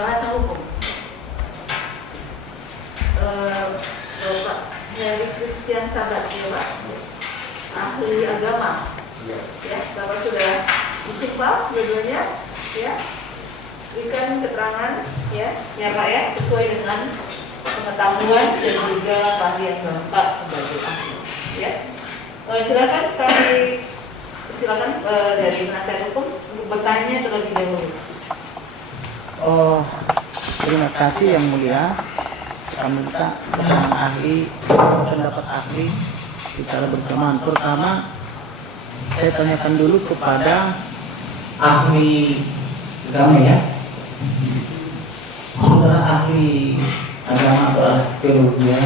bahasa hukum. Bapak Heri Christian Sabat, ya Pak, ahli agama. Ya, Bapak sudah disumpah dua-duanya, ya. Berikan keterangan, ya Pak ya, sesuai dengan pengetahuan dan juga keahlian Bapak sebagai ahli. Ya, silakan dari penasihat hukum untuk bertanya terlebih dahulu. Terima kasih Yang Mulia. Kami minta keterangan ahli, pendapat ahli secara bersamaan. Pertama, saya tanyakan dulu kepada ahli agama ya. Saudara ahli agama atau ahli teologi ya,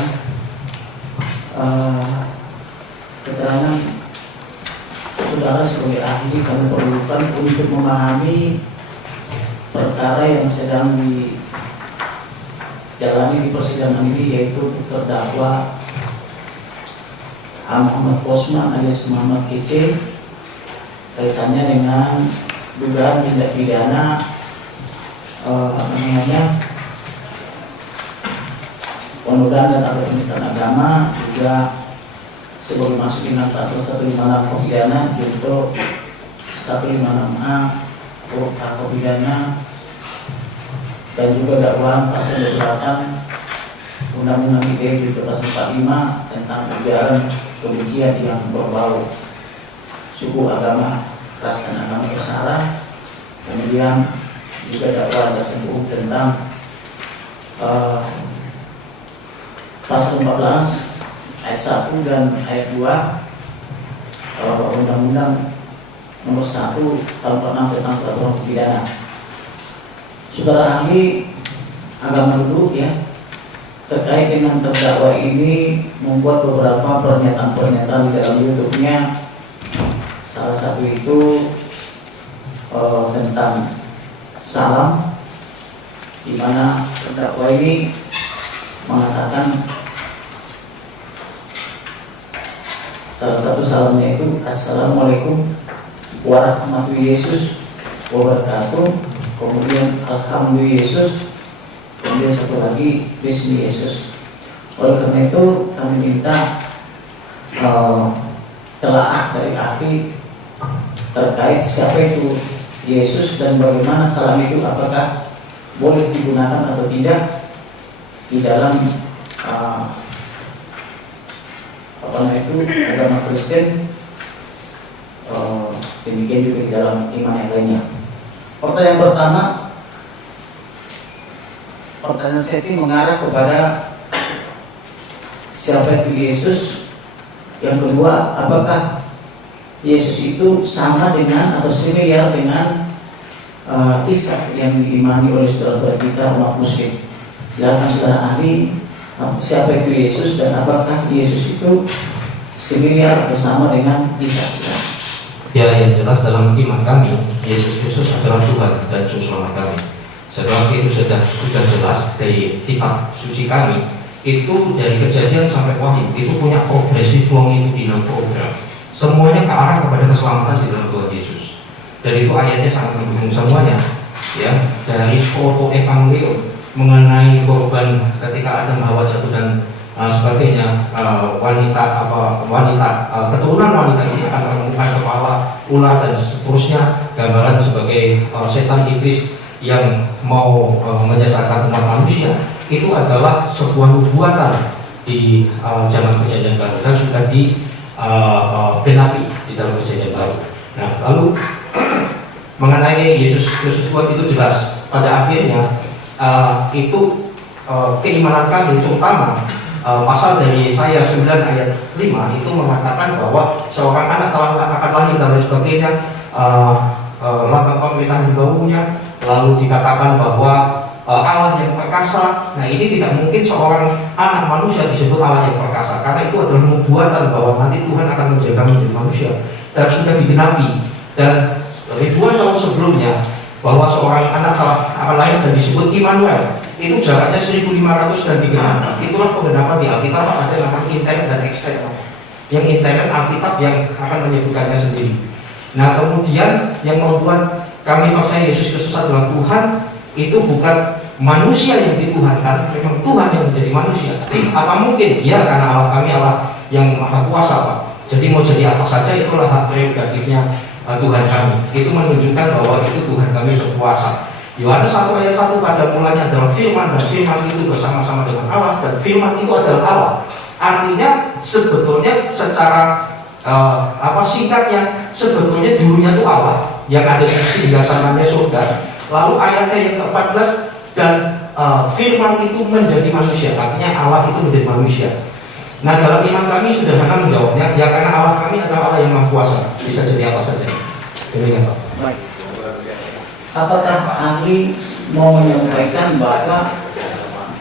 keterangan saudara sebagai ahli kami perlukan untuk memahami perkara yang sedang dijalani di persidangan ini, yaitu terdakwa Muhammad Kosman alias Muhammad Kece, kaitannya dengan dugaan tindak pidana penodaan dan atau penistaan agama, juga sebelum masuk dengan pasal 156 Kode Pidana junto 156A Kode Pidana, dan juga dakwaan pasal 28 Undang-Undang ITE junto pasal 45 tentang ujaran kebencian yang berbau suku, agama, ras dan agama atau sara. Kemudian juga dakwaan jaksa hukum tentang pasal 14 ayat 1 dan ayat 2 Undang-Undang nomor 1 tahun 46 tentang peraturan pidana. Saudara ahli agama dulu ya, terkait dengan terdakwa ini membuat beberapa pernyataan-pernyataan di dalam YouTube-nya. Salah satu itu tentang salam, di mana terdakwa ini mengatakan salah satu salamnya itu Assalamualaikum warahmatullahi wabarakatuh, kemudian Alhamdulillah Yesus, kemudian satu lagi Bismi Yesus. Oleh karena itu kami minta telaah dari ahli terkait siapa itu Yesus dan bagaimana salam itu, apakah boleh digunakan atau tidak di dalam agama Kristen, demikian juga di dalam iman yang lainnya. Pertanyaan pertama, pertanyaan saya ini mengarah kepada siapa itu Yesus. Yang kedua, apakah Yesus itu sama dengan atau similar dengan Isa yang diimani oleh saudara-saudara kita umat Muslim? Silakan saudara ahli, siapa itu Yesus dan apakah Yesus itu similar atau sama dengan Isa? Silakan. Ya, yang jelas dalam iman kami, Yesus Kristus adalah Tuhan dan Juru Selamat kami. Sebab itu sudah jelas dari kitab suci kami, itu dari Kejadian sampai Wahyu itu punya progresif longitudinal program. Semuanya ke arah kepada keselamatan di dalam Tuhan Yesus. Dan itu ayatnya sangat mendukung semuanya. Ya, dari foto evangelium mengenai korban ketika Adam Hawa jatuh dan sebagainya, keturunan wanita ini akan menemukan kepala ular dan seterusnya, gambaran sebagai setan iblis yang mau menyesatkan umat manusia. Itu adalah sebuah nubuatan di zaman Perjanjian Baru dan sudah digenapi di dalam Perjanjian Baru. Nah, lalu mengenai Yesus Kristus buat itu jelas pada akhirnya itu keimanan kami, terutama pasal dari Yesaya 9 ayat 5 itu mengatakan bahwa seorang anak telah akan lahir dan sebagainya, lambang pemerintahan di baunya, lalu dikatakan bahwa Allah yang perkasa. Nah, ini tidak mungkin seorang anak manusia disebut Allah yang perkasa, karena itu adalah nubuatan bahwa nanti Tuhan akan menjaga menjadi manusia, dan sudah digenapi. Dan ribuan tahun sebelumnya bahwa seorang anak akan lahir dan disebut Immanuel, itu jaraknya 1500 dan digenapi. Itulah penggenapan di Alkitab, ada namanya intern dan ekstern. Yang intern Alkitab yang akan menyebutkannya sendiri. Nah, kemudian yang membuat kami percaya Yesus Kristus adalah Tuhan itu bukan manusia yang dituhankan, memang Tuhan yang menjadi manusia. Apa mungkin? Ya, karena Allah kami Allah yang maha kuasa, Pak. Jadi mau jadi apa saja itulah hak prerogatifnya Tuhan kami. Itu menunjukkan bahwa itu Tuhan kami berkuasa. Yohanes 1 ayat 1, pada mulanya adalah firman, dan firman itu bersama-sama dengan Allah, dan firman itu adalah Allah. Artinya sebetulnya secara singkatnya, sebetulnya dulunya itu Allah yang ada di singgasananya surga. Lalu ayatnya yang ke-14, dan firman itu menjadi manusia. Artinya Allah itu menjadi manusia. Nah, dalam iman kami sederhana menjawabnya, ya karena Allah kami adalah Allah yang maha kuasa, bisa jadi apa saja. Demikian, Pak. Baik. Apakah ahli mau menyampaikan bahwa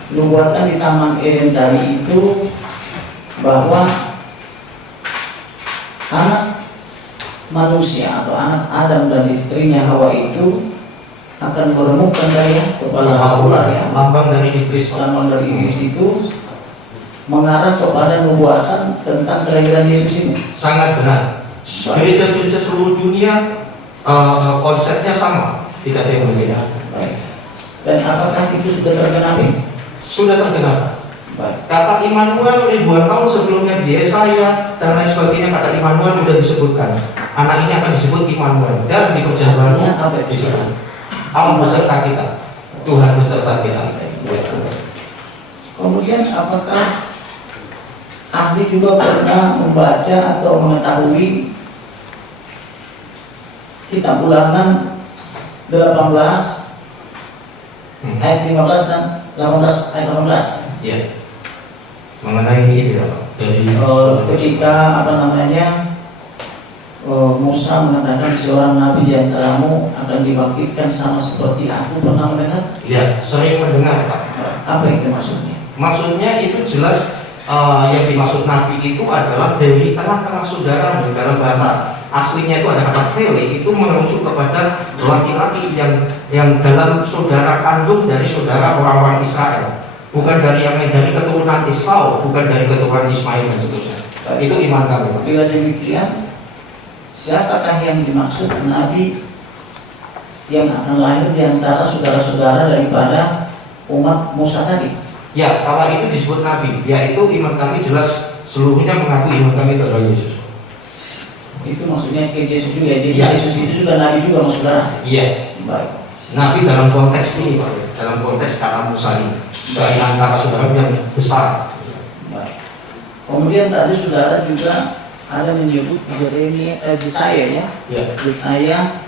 nubuatan di Taman Eden tadi itu bahwa anak manusia atau anak Adam dan istrinya Hawa itu akan meremukkan daya kepala ular, ya, lambang dari iblis, Pak. lambang dari iblis itu mengarah kepada nubuatan tentang kelahiran Yesus ini. Sangat benar. Gereja-gereja seluruh dunia konsepnya sama, tidak ada yang berbeda. Baik. Dan apakah itu sudah tergenapi? Sudah terkenal. Baik. Kata Immanuel ribuan tahun sebelumnya di Yesaya dan lain sebagainya, kata Immanuel sudah disebutkan. Anak ini akan disebut Immanuel, dan di Perjanjian Baru apa itu? disebut Allah beserta kita, Tuhan beserta kita. Kemudian apakah ahli juga pernah membaca atau mengetahui kitab Ulangan 18 ayat 15 dan 18 ayat 18? Ya. Mengenai ini ya, Pak. Dari Ketika Musa mengatakan seorang nabi di antaramu akan dibangkitkan sama seperti aku, pernah mendengar? ya, sering mendengar, Pak. Apa itu maksudnya? Maksudnya itu jelas yang dimaksud nabi itu adalah dari tengah-tengah saudara. Dalam bahasa aslinya itu ada kata pele, itu merujuk kepada laki-laki yang dalam saudara kandung dari saudara orang-orang Israel, bukan dari keturunan Esau, bukan dari keturunan Ismail dan seterusnya. Itu iman kami, Pak. Bila demikian, siapakah yang dimaksud nabi yang akan lahir di antara saudara-saudara daripada umat Musa tadi? Ya, kalau itu disebut nabi, yaitu iman kami jelas seluruhnya mengaku iman kami itu adalah Yesus. Itu maksudnya ke Yesus juga. Jadi Ya. Yesus itu juga nabi juga, Mas saudara. Iya, Baik. nabi dalam konteks ini, Pak, dalam konteks kata Musa ini, dari antara saudara yang besar. Baik. Kemudian tadi saudara juga ada menyebut Yesaya, ya. Ya, Yesaya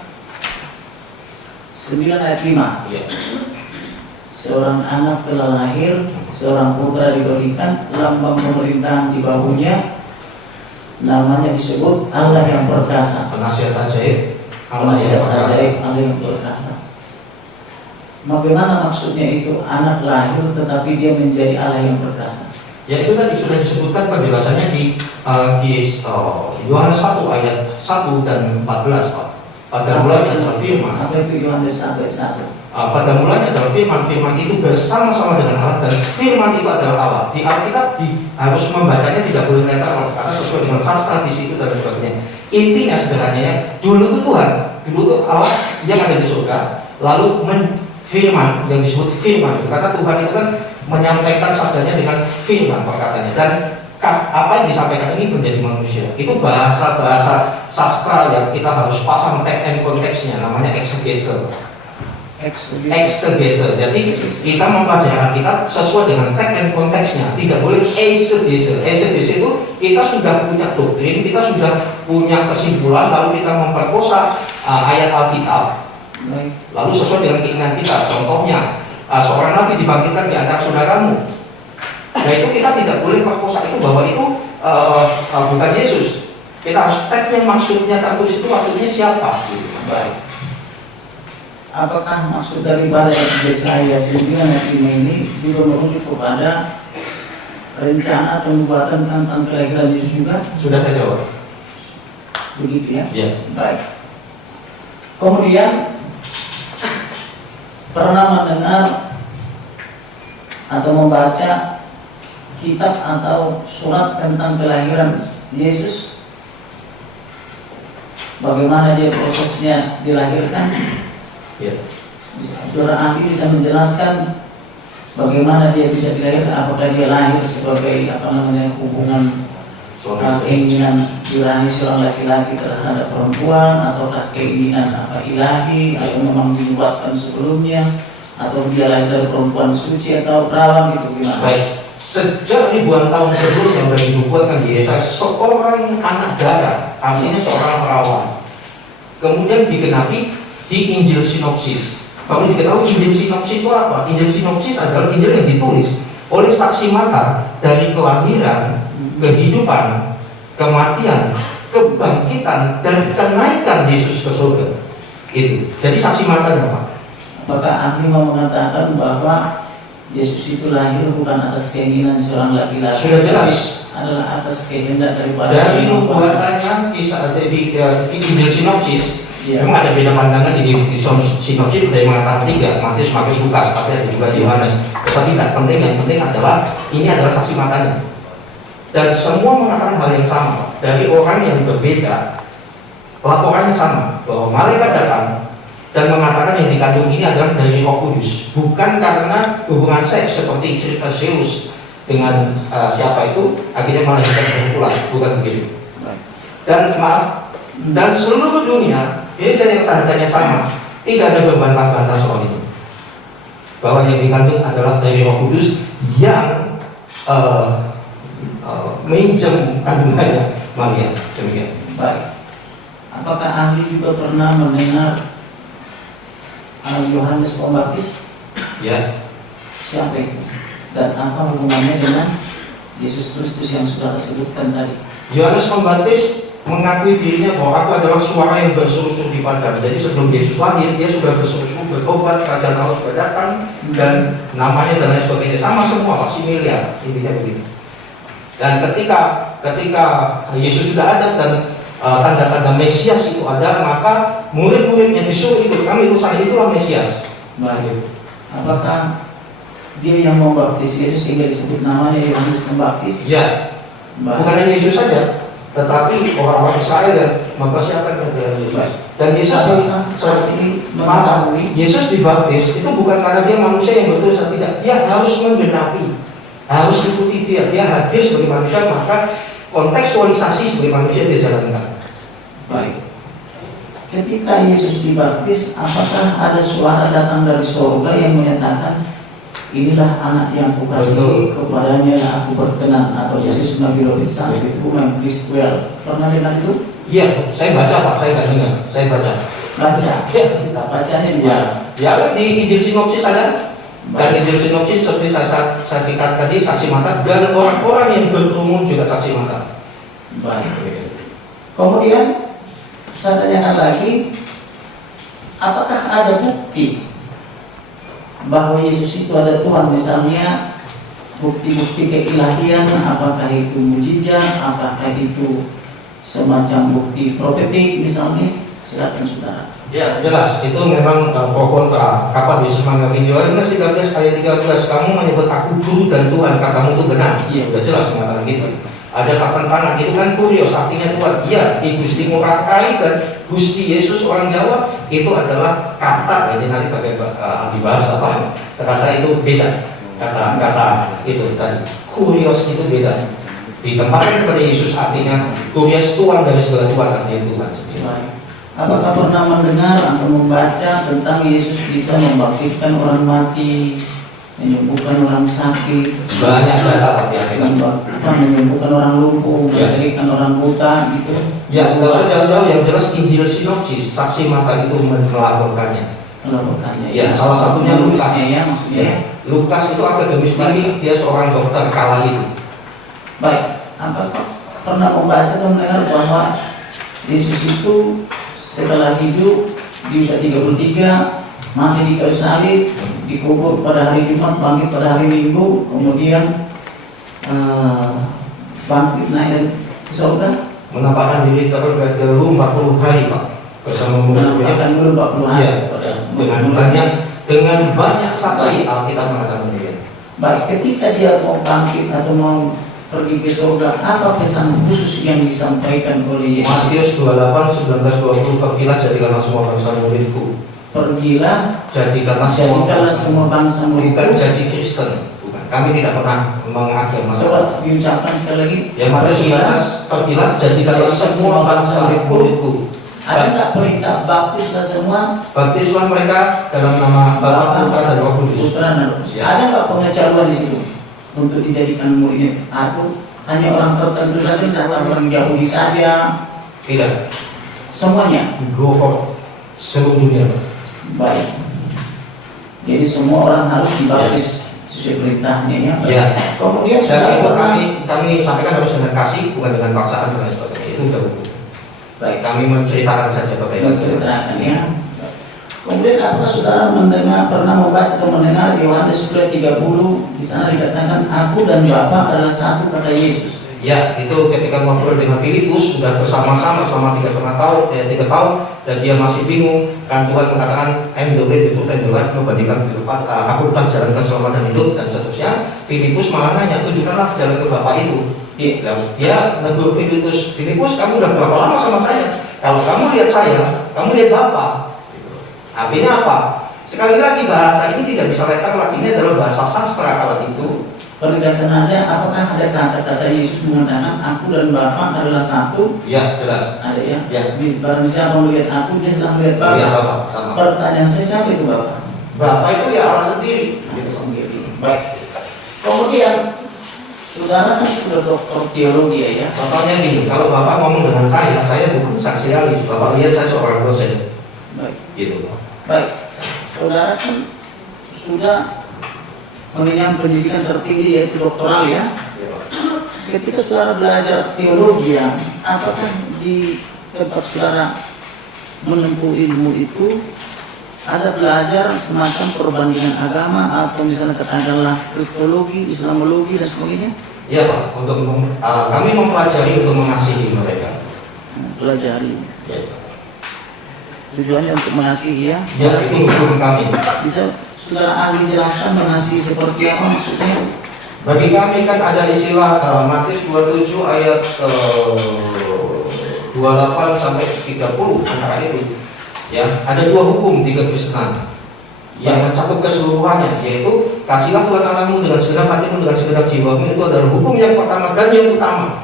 9 ayat 5. iya. Seorang anak telah lahir, seorang putra diberikan, lambang pemerintahan di bahunya, namanya disebut Allah yang perkasa. Penasihat ajaib, Allah Penasihat yang perkasa. ajaib, Allah yang perkasa. Bagaimana maksudnya itu anak lahir tetapi dia menjadi Allah yang perkasa? Ya, itu tadi sudah disebutkan penjelasannya di Yohanes 1 ayat 1 dan 14, Pak. Pada mulanya adalah firman. Apa itu Yohanes 1 ayat 1? Pada mulanya adalah firman. Firman itu bersama-sama dengan Allah, dan firman itu adalah Allah. Di Alkitab harus membacanya tidak boleh netral, karena sesuai dengan sastra di situ dan sebagainya. Intinya sederhananya, dulu itu Tuhan, dulu itu Allah yang ada di surga, lalu firman yang disebut firman. Kata Tuhan itu kan menyampaikan sabdanya dengan firman perkataannya, dan apa yang disampaikan ini menjadi manusia. Itu bahasa sastra yang kita harus paham teks and konteksnya, namanya exegese. Exegese. Jadi kita mempelajari kita sesuai dengan teks and konteksnya, tidak boleh exegese. Exegese itu kita sudah punya doktrin, kita sudah punya kesimpulan, lalu kita memperkosa ayat Alkitab, lalu sesuai dengan keinginan kita. Contohnya, seorang nabi dibangkitkan di antara saudaramu. Nah, itu kita tidak boleh perkosa itu bahwa itu bukan Yesus. Kita harus teksnya maksudnya tertulis itu maksudnya siapa? Baik. Apakah maksud daripada Yesaya 9 ayat 5 ini juga merujuk kepada rencana penubuatan tentang kelahiran Yesus juga? Sudah saya jawab. Begitu, ya? Ya. Baik. Kemudian pernah mendengar atau membaca kitab atau surat tentang kelahiran Yesus? Bagaimana dia prosesnya dilahirkan? Ya. Saudara Andi bisa menjelaskan bagaimana dia bisa dilahirkan? Apakah dia lahir sebagai hubungan keinginan birahi seorang laki-laki terhadap perempuan, ataukah keinginan ilahi, atau memang dibuatkan sebelumnya, atau dia lahir dari perempuan suci atau perawan gitu, gimana? Baik, sejak ribuan tahun sebelumnya sudah dibuatkan di Yesaya seorang anak darah, artinya seorang perawan. Kemudian digenapi di Injil Sinopsis. Kalau diketahui Injil Sinopsis itu apa? Injil Sinopsis adalah Injil yang ditulis oleh saksi mata dari kelahiran, kehidupan, kematian, kebangkitan, dan kenaikan Yesus ke surga. Itu. Jadi saksi mata apa? Apakah ahli mau mengatakan bahwa Yesus itu lahir bukan atas keinginan seorang laki-laki, sudah jelas adalah atas kehendak daripada dari nubuatannya kisah di Injil Sinopsis. Memang ada beda pandangan di Sinopsis dari mengatakan 3, Matius, Markus, Lukas, tapi ada juga Yohanes. Tetapi tidak penting, yang penting adalah ini adalah saksi matanya. Dan semua mengatakan hal yang sama dari orang yang berbeda. Laporannya sama bahwa malaikat datang dan mengatakan yang dikandung ini adalah dari Roh Kudus, bukan karena hubungan seks seperti cerita Zeus dengan siapa itu akhirnya malaikat berpulang, bukan begitu. Dan maaf, dan seluruh dunia ini yang standarnya sama, tidak ada berbantah-bantah soal itu, bahwa yang dikandung adalah dari Roh Kudus yang minjem kandungannya Maria. Demikian. Baik. Apakah ahli juga pernah mendengar Yohanes Pembaptis? Ya. Siapa itu? Dan apa hubungannya dengan Yesus Kristus yang sudah disebutkan tadi? Yohanes Pembaptis mengakui dirinya bahwa aku adalah suara yang berseru-seru di padang. Jadi sebelum Yesus lahir, dia sudah berseru-seru bertobat, kerajaan Allah sudah datang, dan namanya dan lain sebagainya sama semua, familiar, intinya begitu. Dan ketika Yesus sudah ada dan tanda-tanda Mesias itu ada, maka murid-muridnya disuruh ikut, kami ikut saya, itulah Mesias. Baik. Apakah dia yang membaptis Yesus sehingga disebut namanya Yohanes Pembaptis? Ya. Bukan hanya Yesus saja, tetapi orang-orang Israel yang mempersiapkan kebenaran Yesus. Dan Yesus Yesus dibaptis itu bukan karena dia manusia yang betul atau tidak, dia harus menggenapi, harus ikuti dia hadir sebagai manusia, maka kontekstualisasi sebagai manusia dia jalankan. Baik. Ketika Yesus dibaptis, apakah ada suara datang dari surga yang menyatakan inilah anak yang kukasihi, kepadanya aku berkenan, atau Yesus Nabi Robert saat itu main Christwell? Pernah dengar itu? Iya, saya baca Pak, saya nggak dengar, saya baca. Baca? Ya, bacanya di mana? Ya, di Injil Sinopsis ada. Dan Injil Sinopsis seperti saya katakan tadi saksi mata, dan orang-orang yang berumur juga saksi mata. Baik. Kemudian saya tanyakan lagi, apakah ada bukti bahwa Yesus itu ada Tuhan? Misalnya bukti-bukti keilahian, apakah itu mujizat, apakah itu semacam bukti profetik misalnya? Silakan saudara. Ya jelas, itu memang pro kontra. Kapan Yesus menanggapi Yohanes 13 ayat 13, kamu menyebut aku guru dan Tuhan, katamu itu benar. Iya, sudah jelas mengatakan gitu. Ada tangan itu kan kurios, artinya Tuhan. Iya, Gusti Murakai dan Gusti Yesus orang Jawa itu adalah kata, ini nanti pakai dibahas apa? Saya itu beda kata itu tadi. Kurios itu beda. Ditempatkan kepada Yesus artinya kurios Tuhan dari segala Tuhan, artinya Tuhan sendiri. Apakah pernah mendengar atau membaca tentang Yesus bisa membangkitkan orang mati, menyembuhkan orang sakit, banyak data menyembuhkan orang lumpuh, menceritakan orang buta gitu? Ya, kalau jauh-jauh yang jelas Injil Sinopsis, saksi mata itu melaporkannya. Ya, salah satunya Lukas. Ya, maksudnya Lukas itu akademis tinggi, dia seorang dokter kala itu. Baik, apakah pernah membaca atau mendengar bahwa Yesus itu setelah hidup di usia 33, mati di kayu salib, dikubur pada hari Jumat, bangkit pada hari Minggu, kemudian bangkit naik ke surga? Menampakkan diri terus dulu 40 hari Pak, bersama menampakkan dulu 40 hari. Ya, dengan banyak saksi Alkitab mengatakan demikian. Baik, ketika dia mau bangkit atau mau pergi ke surga, apa pesan khusus yang disampaikan oleh Yesus? Matius 28, 19, 20, pergilah jadikanlah semua bangsa muridku. pergilah jadikanlah semua bangsa bukan muridku. jadi Kristen, bukan. Kami tidak pernah mengagamakan. Coba diucapkan sekali lagi. Yang pergilah jadikanlah semua bangsa muridku. Ada nggak perintah baptislah semua? Baptislah mereka dalam nama Bapa, Putra, dan Roh Kudus. Putra dan Roh Kudus. Ya. Ada nggak pengecualian di situ untuk dijadikan muridnya? Aku hanya orang tertentu saja, tidak orang Yahudi saja. Tidak. Semuanya. Go for seluruh dunia. Baik. Jadi semua orang harus dibaptis sesuai perintahnya ya. Ya. Kemudian Dan sudah itu pernah. kami sampaikan harus dengan kasih, bukan dengan paksaan dan sebagainya. Itu udah hukum. Baik. Kami menceritakan saja Bapak Ibu. Menceritakan ya. Kemudian apakah saudara pernah membaca atau mendengar di Yohanes 10:30 di sana dikatakan aku dan Bapa adalah satu kata Yesus. Ya, itu ketika ngobrol dengan Filipus sudah bersama-sama selama 3 tahun dan dia masih bingung kan Tuhan mengatakan I'm the way, the truth, and the life, membandingkan kehidupan aku telah jalan keselamatan hidup dan seterusnya. Filipus malah nanya tunjukkanlah jalan ke Bapa itu. Iya. Dia menegur Filipus, kamu udah berapa lama sama saya? Kalau kamu lihat saya, kamu lihat Bapa. Artinya apa? Sekali lagi bahasa ini tidak bisa letterlek, ini adalah bahasa sastra kala itu. Penegasan aja, apakah ada kata-kata Yesus mengatakan aku dan Bapa adalah satu? Ya, jelas. Ada ya. Ya. Barang siapa melihat aku, dia sedang melihat Bapa. Ya, Bapak, sama. Pertanyaan saya, siapa itu Bapa? Bapa itu ya Allah sendiri. Dia sendiri. Baik. Kemudian saudara kan sudah doktor teologi ya. Contohnya gini, kalau Bapak ngomong dengan saya bukan saksi ahli. Bapak lihat saya seorang dosen. Baik. Gitu. Baik. Saudara kan sudah mengenyam pendidikan tertinggi yaitu doktoral ya. Ya, Pak. Ketika saudara belajar teologi ya, apakah di tempat saudara menempuh ilmu itu ada belajar semacam perbandingan agama atau misalnya katakanlah kristologi, islamologi dan sebagainya? Iya Pak, kami mempelajari untuk mengasihi mereka. Pelajari. Ya, Pak. Tujuannya untuk mengasihi ya. Ya, itu hukum kami. Bisa saudara ahli jelaskan mengasihi seperti apa maksudnya? Bagi kami kan ada istilah Matius 27 ayat 28 sampai 30 antara itu. Ya, ada dua hukum di kekristenan yang mencakup keseluruhannya, yaitu kasihlah Tuhan Allahmu dengan segenap hatimu, dengan segenap jiwamu. Itu adalah hukum yang pertama dan yang utama.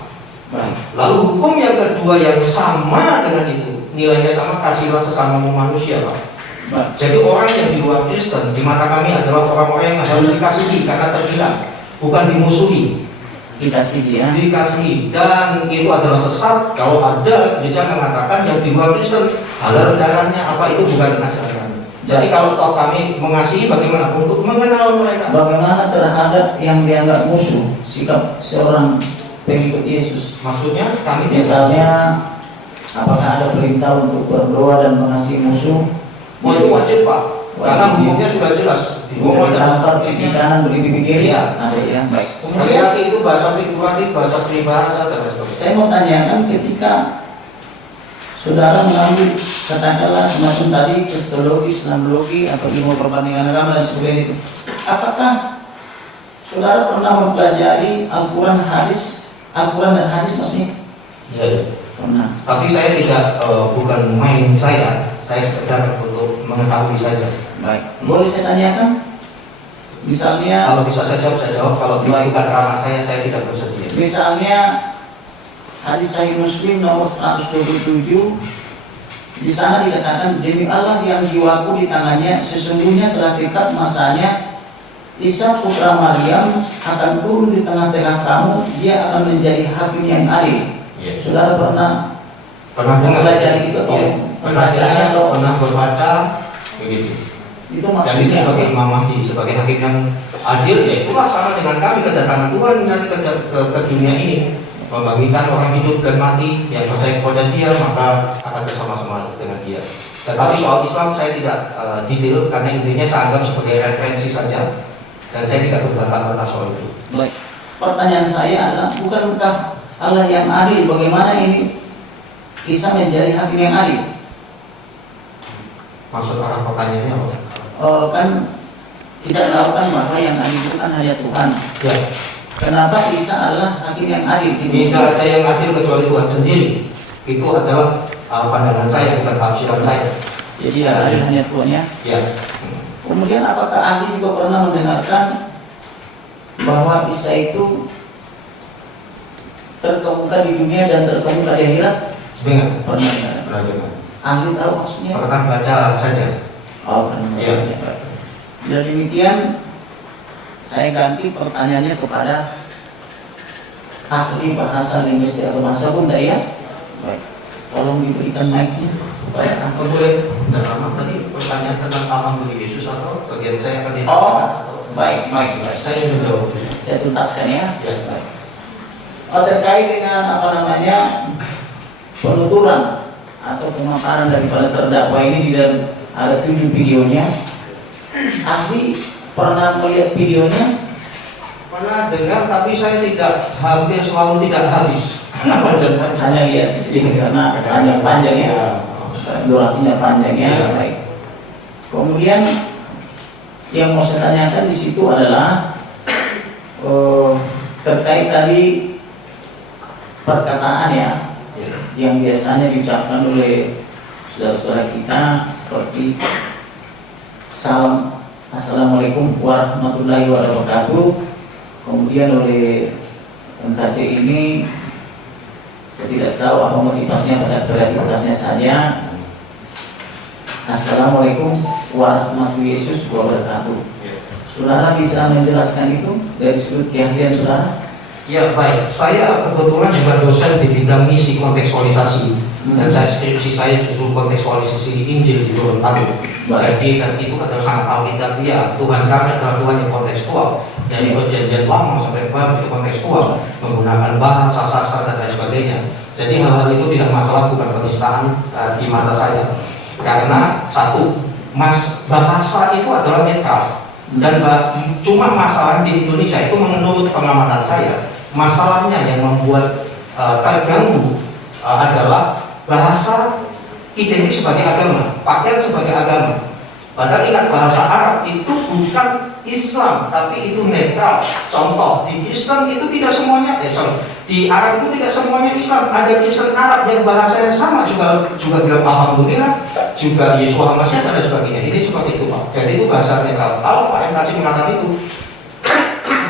Baik. Lalu hukum yang kedua yang sama dengan itu, nilainya sama, kasihlah sesamamu manusia, Pak. Baik. Jadi orang yang di luar Kristen di mata kami adalah orang-orang yang harus dikasihi karena terbilang, bukan dimusuhi. Dikasihi ya. Dikasihi, dan itu adalah sesat kalau ada gereja mengatakan yang di luar Kristen halal darahnya apa, itu bukan ajaran. Jadi kalau toh kami mengasihi, bagaimana untuk mengenal mereka? Bagaimana terhadap yang dianggap musuh sikap seorang pengikut Yesus? Maksudnya kami Misalnya, apakah ada perintah untuk berdoa dan mengasihi musuh? itu wajib Pak, karena hukumnya sudah jelas. Hukum ditampar di kanan, beri di kiri. Iya. Ada ya. Baik. Sekali Kemudian lagi itu bahasa figuratif, bahasa peribahasa dan sebagainya. saya mau tanyakan ketika saudara mengambil katakanlah semacam tadi kristologi, islamologi atau ilmu perbandingan agama dan sebagainya itu, apakah saudara pernah mempelajari Al-Quran dan hadis maksudnya? Iya. Pernah. Tapi saya tidak, bukan main saya sekedar untuk mengetahui saja. Baik. Boleh saya tanyakan? Misalnya, Kalau bisa saya jawab. Kalau Baik. bukan ranah saya tidak bersedia. misalnya hadis Sahih Muslim nomor 127, di sana dikatakan demi Allah yang jiwaku di tangannya, sesungguhnya telah dekat masanya Isa putra Maryam akan turun di tengah-tengah kamu, dia akan menjadi hakim yang adil. Iya. Saudara pernah dengar? mempelajari itu atau Iya. membacanya atau pernah berbaca begitu. itu Dan maksudnya sebagai apa? Imam Mahdi, sebagai hakim yang adil, ya itulah sama dengan kami kedatangan Tuhan dari ke dunia ini, membagikan orang hidup dan mati yang percaya kepada Dia, maka akan bersama-sama dengan Dia. Tetapi soal Islam saya tidak detail karena intinya saya anggap sebagai referensi saja, dan saya tidak berbantah-bantah soal itu. Baik. Pertanyaan saya adalah, bukankah Allah yang adil? Bagaimana ini Isa menjadi hakim yang adil? Maksud arah pertanyaannya apa? Kan kita tahu kan bahwa yang adil itu kan hanya Tuhan. Ya, Kenapa Isa adalah hakim yang adil? tidak ada yang adil kecuali Tuhan sendiri. Itu adalah pandangan saya, bukan tafsiran saya. Jadi hanya Tuhan ya. Ya. Kemudian apakah ahli juga pernah mendengarkan bahwa Isa itu terkemuka di dunia dan terkemuka di akhirat? Dengar. Pernah dengar? Pernah dengar. Ahli tahu maksudnya? Pernah baca saja. Oh, pernah baca. Ya. Dan demikian saya ganti pertanyaannya kepada ahli bahasa linguistik atau bahasa Bunda ya. Baik. Tolong diberikan mic-nya. Baik, apa boleh? Dan lama tadi pertanyaan tentang Alhamdulillah Yesus atau bagian saya akan Oh, baik. Saya menjawab. Saya tuntaskan ya. Ya. Baik. Oh, terkait dengan penuturan atau pemaparan daripada terdakwa ini di dalam ada 7 videonya. Ahli pernah melihat videonya? Pernah dengar tapi saya hampir selalu tidak habis. Hanya lihat sedikit karena panjang ya. Durasinya panjang ya. Ya. Baik. Kemudian yang mau saya tanyakan di situ adalah terkait tadi perkataan ya, yang biasanya diucapkan oleh saudara-saudara kita seperti salam assalamualaikum warahmatullahi wabarakatuh. Kemudian oleh MKC ini saya tidak tahu apa motivasinya atau kreativitasnya saja. Assalamualaikum warahmatullahi wabarakatuh. Saudara bisa menjelaskan itu dari sudut keahlian saudara? Ya baik, saya kebetulan juga dosen di bidang misi kontekstualisasi dan skripsi saya justru kontekstualisasi Injil di Gurun Tabib. Jadi dan itu adalah sangat alkitabiah. Tuhan kami adalah Tuhan yang kontekstual. Dari perjanjian lama sampai baru itu kontekstual, menggunakan bahasa, sastra dan lain sebagainya. Jadi hal-hal itu tidak masalah, bukan penistaan di mata saya. Karena satu, bahasa itu adalah netral. Dan cuma masalah di Indonesia itu menurut pengamatan saya, masalahnya yang membuat terganggu adalah bahasa identik sebagai agama, pakaian sebagai agama. Padahal ingat bahasa Arab itu bukan Islam, tapi itu netral. Contoh, di Kristen itu tidak semuanya, di Arab itu tidak semuanya Islam. Ada Kristen Arab yang bahasanya sama juga bilang alhamdulillah, juga Yeshua Masih dan sebagainya. Ini seperti itu Pak. Jadi itu bahasa netral. Kalau Pak MKC mengatakan itu,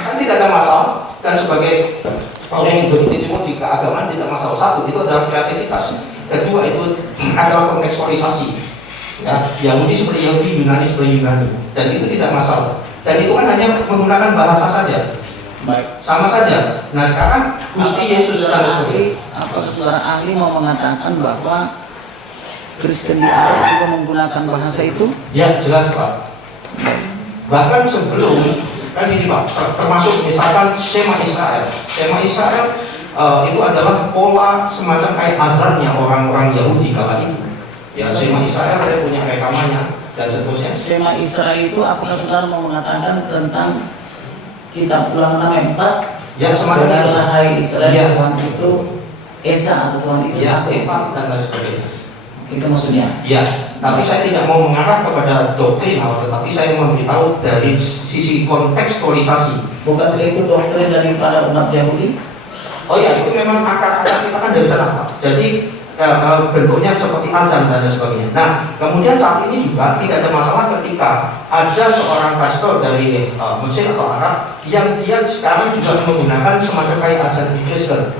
kan tidak ada masalah. Dan sebagai orang yang berkecimpung di keagamaan tidak masalah. Satu, itu adalah kreativitas. Kedua, itu adalah kontekstualisasi. Ya, Yahudi seperti Yahudi, Yunani seperti Yunani, dan itu tidak masalah. Dan itu kan hanya menggunakan bahasa saja. Baik. Sama saja. Nah sekarang Gusti Yesus apakah saudara ahli mau mengatakan bahwa Kristen di Arab juga menggunakan bahasa itu? Ya jelas Pak. Bahkan sebelum kan ini Pak, termasuk misalkan Shema Israel. Shema Israel itu adalah pola semacam kayak azannya orang-orang Yahudi kala itu. Ya Shema Israel saya punya rekamannya dan seterusnya. Shema Israel itu apakah saudara mau mengatakan tentang kitab Ulangan 4? Ya semacam dengarlah hai Israel, ya. Tuhan itu Esa atau Tuhan itu ya, satu. dan lain sebagainya. Itu maksudnya. Ya, tapi saya tidak mau mengarah kepada doktrin, tetapi saya mau memberitahu dari sisi kontekstualisasi. Bukankah itu doktrin daripada umat Yahudi? Oh ya, itu memang akar-akar kita kan dari sana Pak. Jadi bentuknya seperti azan dan sebagainya. Nah, kemudian saat ini juga tidak ada masalah ketika ada seorang pastor dari Mesir atau Arab yang dia sekarang juga menggunakan semacam kayak azan di Kristen.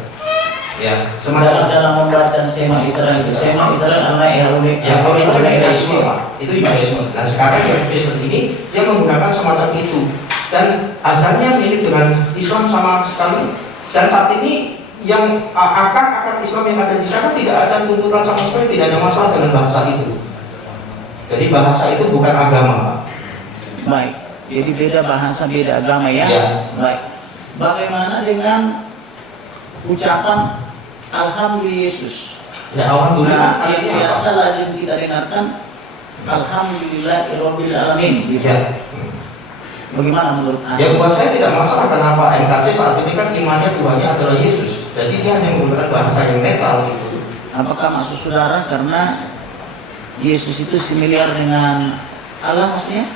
Ya, dalam membaca Shema Israel itu, Shema Israel adalah Yahudi. Ya, kalau itu Yudaisme Pak, itu Yudaisme. Nah, sekarang yang Kristen ini dia menggunakan semacam itu dan azannya mirip dengan Islam sama sekali. Dan saat ini yang akar Islam yang ada di sana tidak ada tuntutan sama sekali, tidak ada masalah dengan bahasa itu. Jadi bahasa itu bukan agama, Pak. Baik, jadi beda bahasa, beda agama ya. Ya. Baik. Bagaimana dengan ucapan Alhamdulillah Yesus? Ya, alhamdulillah. Nah, yang biasa lazim kita dengarkan Alhamdulillahirabbil alamin. Gitu. Ya. Bagaimana menurut Anda? Ya buat saya tidak masalah, kenapa MKC saat ini kan imannya Tuhannya adalah Yesus. Jadi dia hanya menggunakan bahasa yang netral gitu. Apakah maksud saudara karena Yesus itu similiar dengan Allah maksudnya?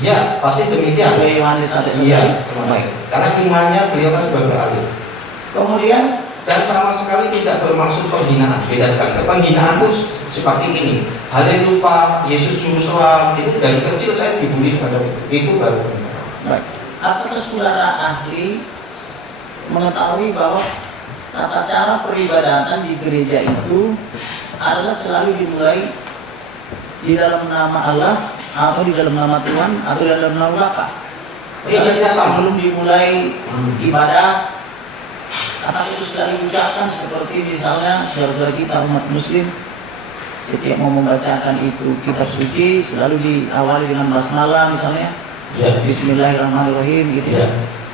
Iya, pasti demikian. Sesuai Yohanes 1. Iya, baik. Karena imannya beliau kan sudah beralih. Kemudian Dan sama sekali tidak bermaksud penghinaan. Beda sekali. Penghinaan itu seperti ini. Hal yang lupa Yesus Jerusalem itu dari kecil saya dibully semacam itu baru benar. Baik. Apakah saudara ahli mengetahui bahwa tata cara peribadatan di gereja itu adalah selalu dimulai di dalam nama Allah atau di dalam nama Tuhan atau di dalam nama Bapa? Sebelum dimulai ibadah, apakah itu sudah diucapkan seperti misalnya saudara-saudara kita umat Muslim setiap mau membacakan itu kitab suci selalu diawali dengan basmalah misalnya, ya. Bismillahirrahmanirrahim gitu ya.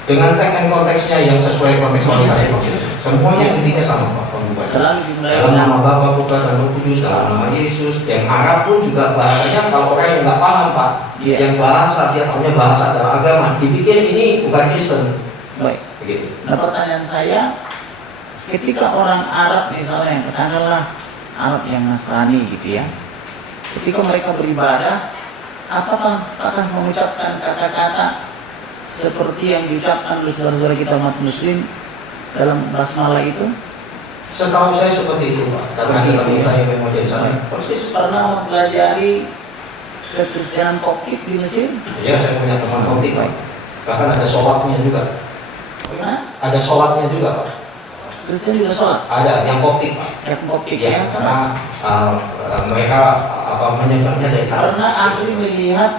Dengan teks dan konteksnya yang sesuai kontekstualitas itu, semuanya intinya sama Pak. Selalu dimulai dalam nama Bapa, Putra dan Roh Kudus, dalam nama Yesus. Yang Arab pun juga bahasanya kalau orang yang nggak paham Pak, yang bahasa dia tahunya bahasa dalam agama, dipikir ini bukan Kristen. Baik. Begitu. Nah pertanyaan saya, ketika orang Arab misalnya, katakanlah Arab yang Nasrani gitu ya, ketika mereka beribadah, apakah mengucapkan kata-kata seperti yang diucapkan oleh saudara-saudara kita umat Muslim dalam basmalah itu? Setahu saya seperti itu Pak, karena kita saya memang jadi sana. Persis. Pernah mempelajari kekristenan Koptik di Mesir? Ya, saya punya teman Koptik Pak. Bahkan ada sholatnya juga. Bagaimana? Ada sholatnya juga Pak. Kristen juga sholat? Ada yang Koptik Pak. Yang Koptik Ya, ya? karena mereka menyebabnya dari sana. Pernah ahli melihat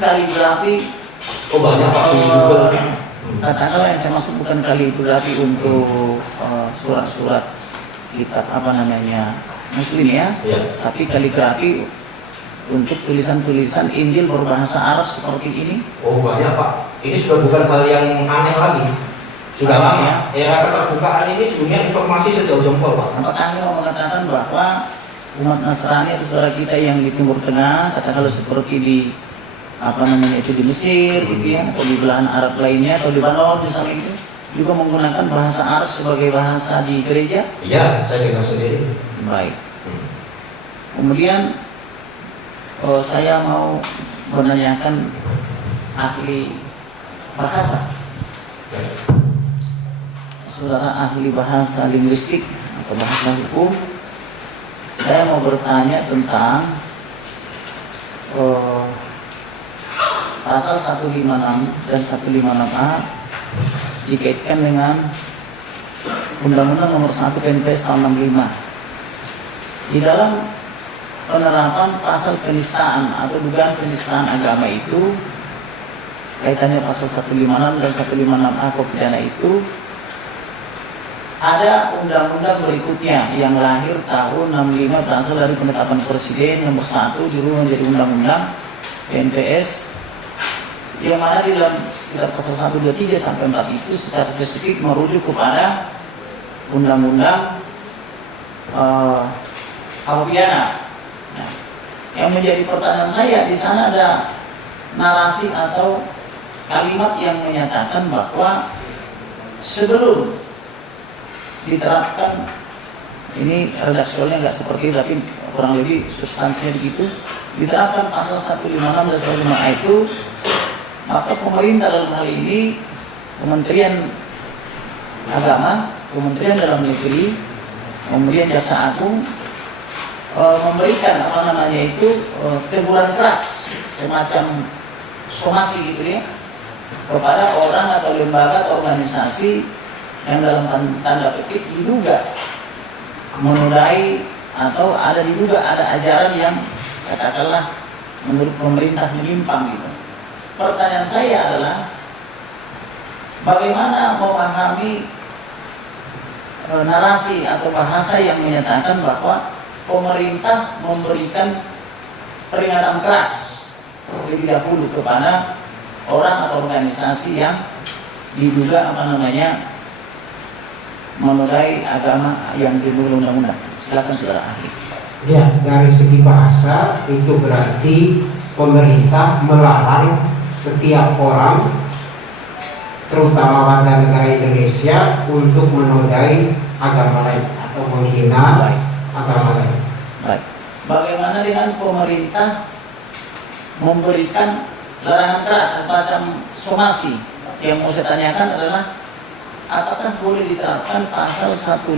kaligrafi? Oh banyak Pak. Katakanlah yang saya maksud bukan kaligrafi untuk surat-surat kitab Muslim ya, tapi kaligrafi untuk tulisan-tulisan Injil berbahasa Arab seperti ini. Oh banyak Pak. Ini sudah bukan hal yang aneh lagi. Sudah lama ya. Era keterbukaan ini dunia informasi sejauh jempol Pak. Apakah Anda mau mengatakan bahwa umat Nasrani atau saudara kita yang di Timur Tengah, katakanlah seperti di di Mesir gitu ya, atau di belahan Arab lainnya atau di Lebanon misalnya itu juga menggunakan bahasa Arab sebagai bahasa di gereja? Iya, saya dengar sendiri. Baik. Kemudian saya mau menanyakan ahli bahasa. Saudara ahli bahasa linguistik atau bahasa hukum, saya mau bertanya tentang pasal 156 dan 156A dikaitkan dengan Undang-Undang Nomor 1 PNPS tahun 65. Di dalam penerapan pasal penistaan atau dugaan penistaan agama itu, kaitannya pasal 156 dan 156A Kode Pidana itu, ada undang-undang berikutnya yang lahir tahun 65 berasal dari penetapan Presiden nomor 1 dirubah menjadi Undang-Undang PNPS, yang mana di dalam sekitar pasal 123 sampai 4 itu secara spesifik merujuk kepada undang-undang Kode Pidana. Nah, yang menjadi pertanyaan saya di sana ada narasi atau kalimat yang menyatakan bahwa sebelum diterapkan, ini redaksionalnya nggak seperti itu, tapi kurang lebih substansinya begitu, diterapkan pasal 156 dan 155A itu, maka pemerintah dalam hal ini Kementerian Agama, Kementerian Dalam Negeri, kemudian Jaksa Agung memberikan teguran keras semacam somasi gitu ya kepada orang atau lembaga atau organisasi yang dalam tanda petik diduga menodai atau diduga ada ajaran yang katakanlah menurut pemerintah menyimpang gitu. Pertanyaan saya adalah bagaimana memahami narasi atau bahasa yang menyatakan bahwa pemerintah memberikan peringatan keras terlebih dahulu kepada orang atau organisasi yang diduga menodai agama yang dilindungi undang-undang. Silakan saudara ahli. Ya, dari segi bahasa itu berarti pemerintah melarang setiap orang, terutama warga negara Indonesia, untuk menodai agama lain atau menghina agama lain. Baik. Bagaimana dengan pemerintah memberikan larangan keras semacam somasi? Yang mau saya tanyakan adalah apakah boleh diterapkan pasal 156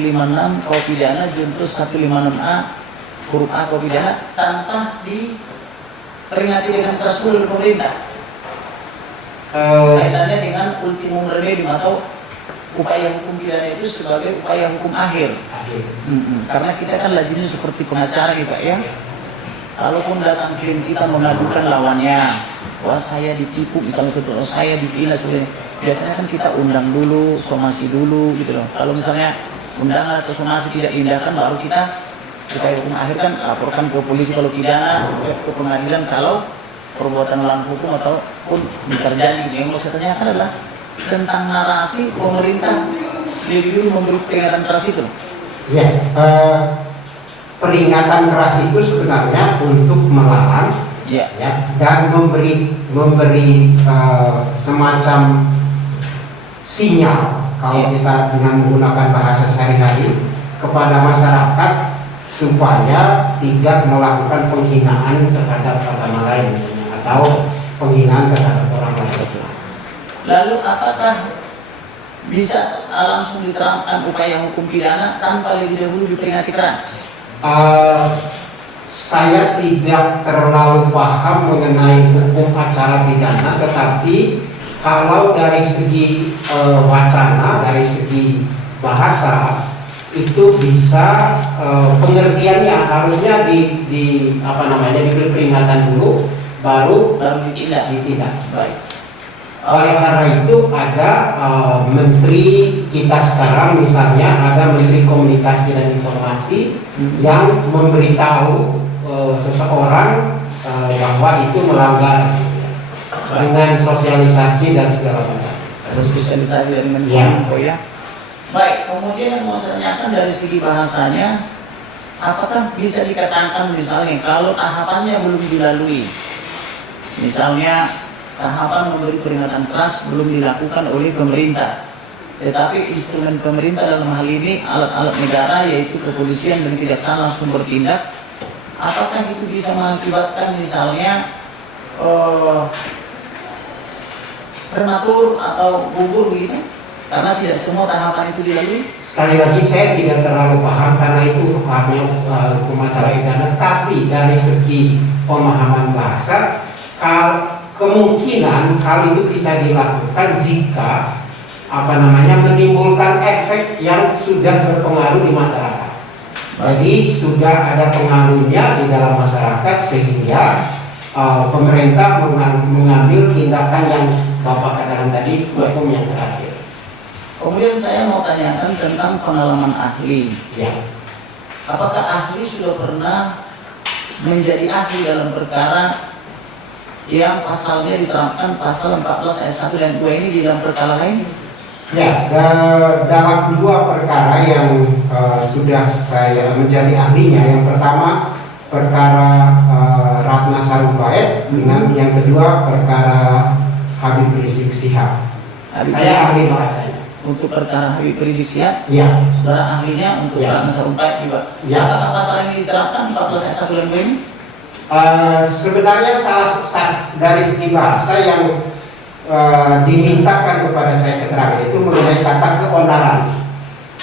Kode Pidana junto 156A huruf A kau pidana tanpa diperingati dengan keras dulu oleh pemerintah. Kaitannya dengan ultimum remedium atau upaya hukum pidana itu sebagai upaya hukum akhir. Karena kita kan lazimnya seperti pengacara nih Pak ya. Kalaupun datang klien kita mengadukan lawannya, wah saya ditipu misalnya itu, saya dihina sebagainya. Biasanya kan kita undang dulu, somasi dulu gitu loh. Kalau misalnya undangan atau somasi tidak diindahkan, baru kita upaya hukum akhir kan laporkan ke polisi kalau pidana, ke pengadilan kalau perbuatan melawan hukum ataupun terjadi. Yang mau saya tanyakan adalah tentang narasi pemerintah lebih dulu memberi peringatan keras itu. Ya, peringatan keras itu sebenarnya untuk melarang, ya, dan memberi semacam sinyal kalau kita dengan menggunakan bahasa sehari-hari kepada masyarakat supaya tidak melakukan penghinaan terhadap agama lain atau penghinaan terhadap orang lain. Lalu apakah bisa langsung diterapkan upaya hukum pidana tanpa lebih dahulu diperingati keras? Saya tidak terlalu paham mengenai hukum acara pidana, tetapi kalau dari segi wacana, dari segi bahasa itu bisa pengertiannya harusnya diberi peringatan dulu, baru ditindak. Baik. Oleh karena itu ada menteri kita sekarang, misalnya ada menteri komunikasi dan informasi yang memberitahu seseorang bahwa itu melanggar dengan sosialisasi dan segala macam. Ada sosialisasi dan menginfo ya. Baik, kemudian yang mau saya tanyakan dari segi bahasanya, apakah bisa dikatakan misalnya kalau tahapannya belum dilalui, misalnya tahapan memberi peringatan keras belum dilakukan oleh pemerintah, tetapi instrumen pemerintah dalam hal ini alat-alat negara yaitu kepolisian dan kejaksaan langsung bertindak, apakah itu bisa mengakibatkan misalnya prematur atau gugur gitu karena tidak semua tahapan itu dilalui? Sekali lagi saya tidak terlalu paham karena itu hanya hukum acara pidana, tapi dari segi pemahaman bahasa kemungkinan hal itu bisa dilakukan jika menimbulkan efek yang sudah berpengaruh di masyarakat. Jadi sudah ada pengaruhnya di dalam masyarakat sehingga pemerintah mengambil tindakan yang Bapak katakan tadi, hukum yang terakhir. Kemudian saya mau tanyakan tentang pengalaman ahli. Ya. Apakah ahli sudah pernah menjadi ahli dalam perkara yang pasalnya diterapkan pasal 14 ayat 1 dan 2 ini di dalam perkara lain? Ya, dalam dua perkara yang sudah saya menjadi ahlinya, yang pertama perkara Ratna Sarumpait, dengan yang kedua perkara Habib Rizik Syihab. Saya ahli bahasanya. Untuk perkara Habib Rizik Syihab, ya, saudara ahlinya untuk Ratna Sarumpait juga. Ya. Apakah pasal ini diterapkan 14 ayat 1 dan 2 ini? Sebenarnya salah dari segi bahasa yang dimintakan kepada saya keterangan itu mengenai kata keonaran.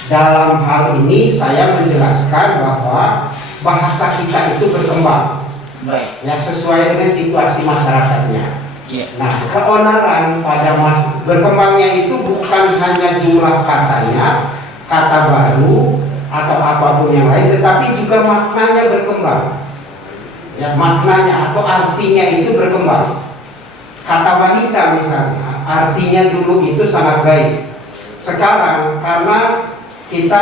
Dalam hal ini saya menjelaskan bahwa bahasa kita itu berkembang, baik, ya, sesuai dengan situasi masyarakatnya. ya. Nah, keonaran pada berkembangnya itu bukan hanya jumlah katanya, kata baru atau apapun yang lain, tetapi juga maknanya berkembang. Ya, maknanya atau artinya itu berkembang. Kata wanita misalnya, artinya dulu itu sangat baik. Sekarang karena kita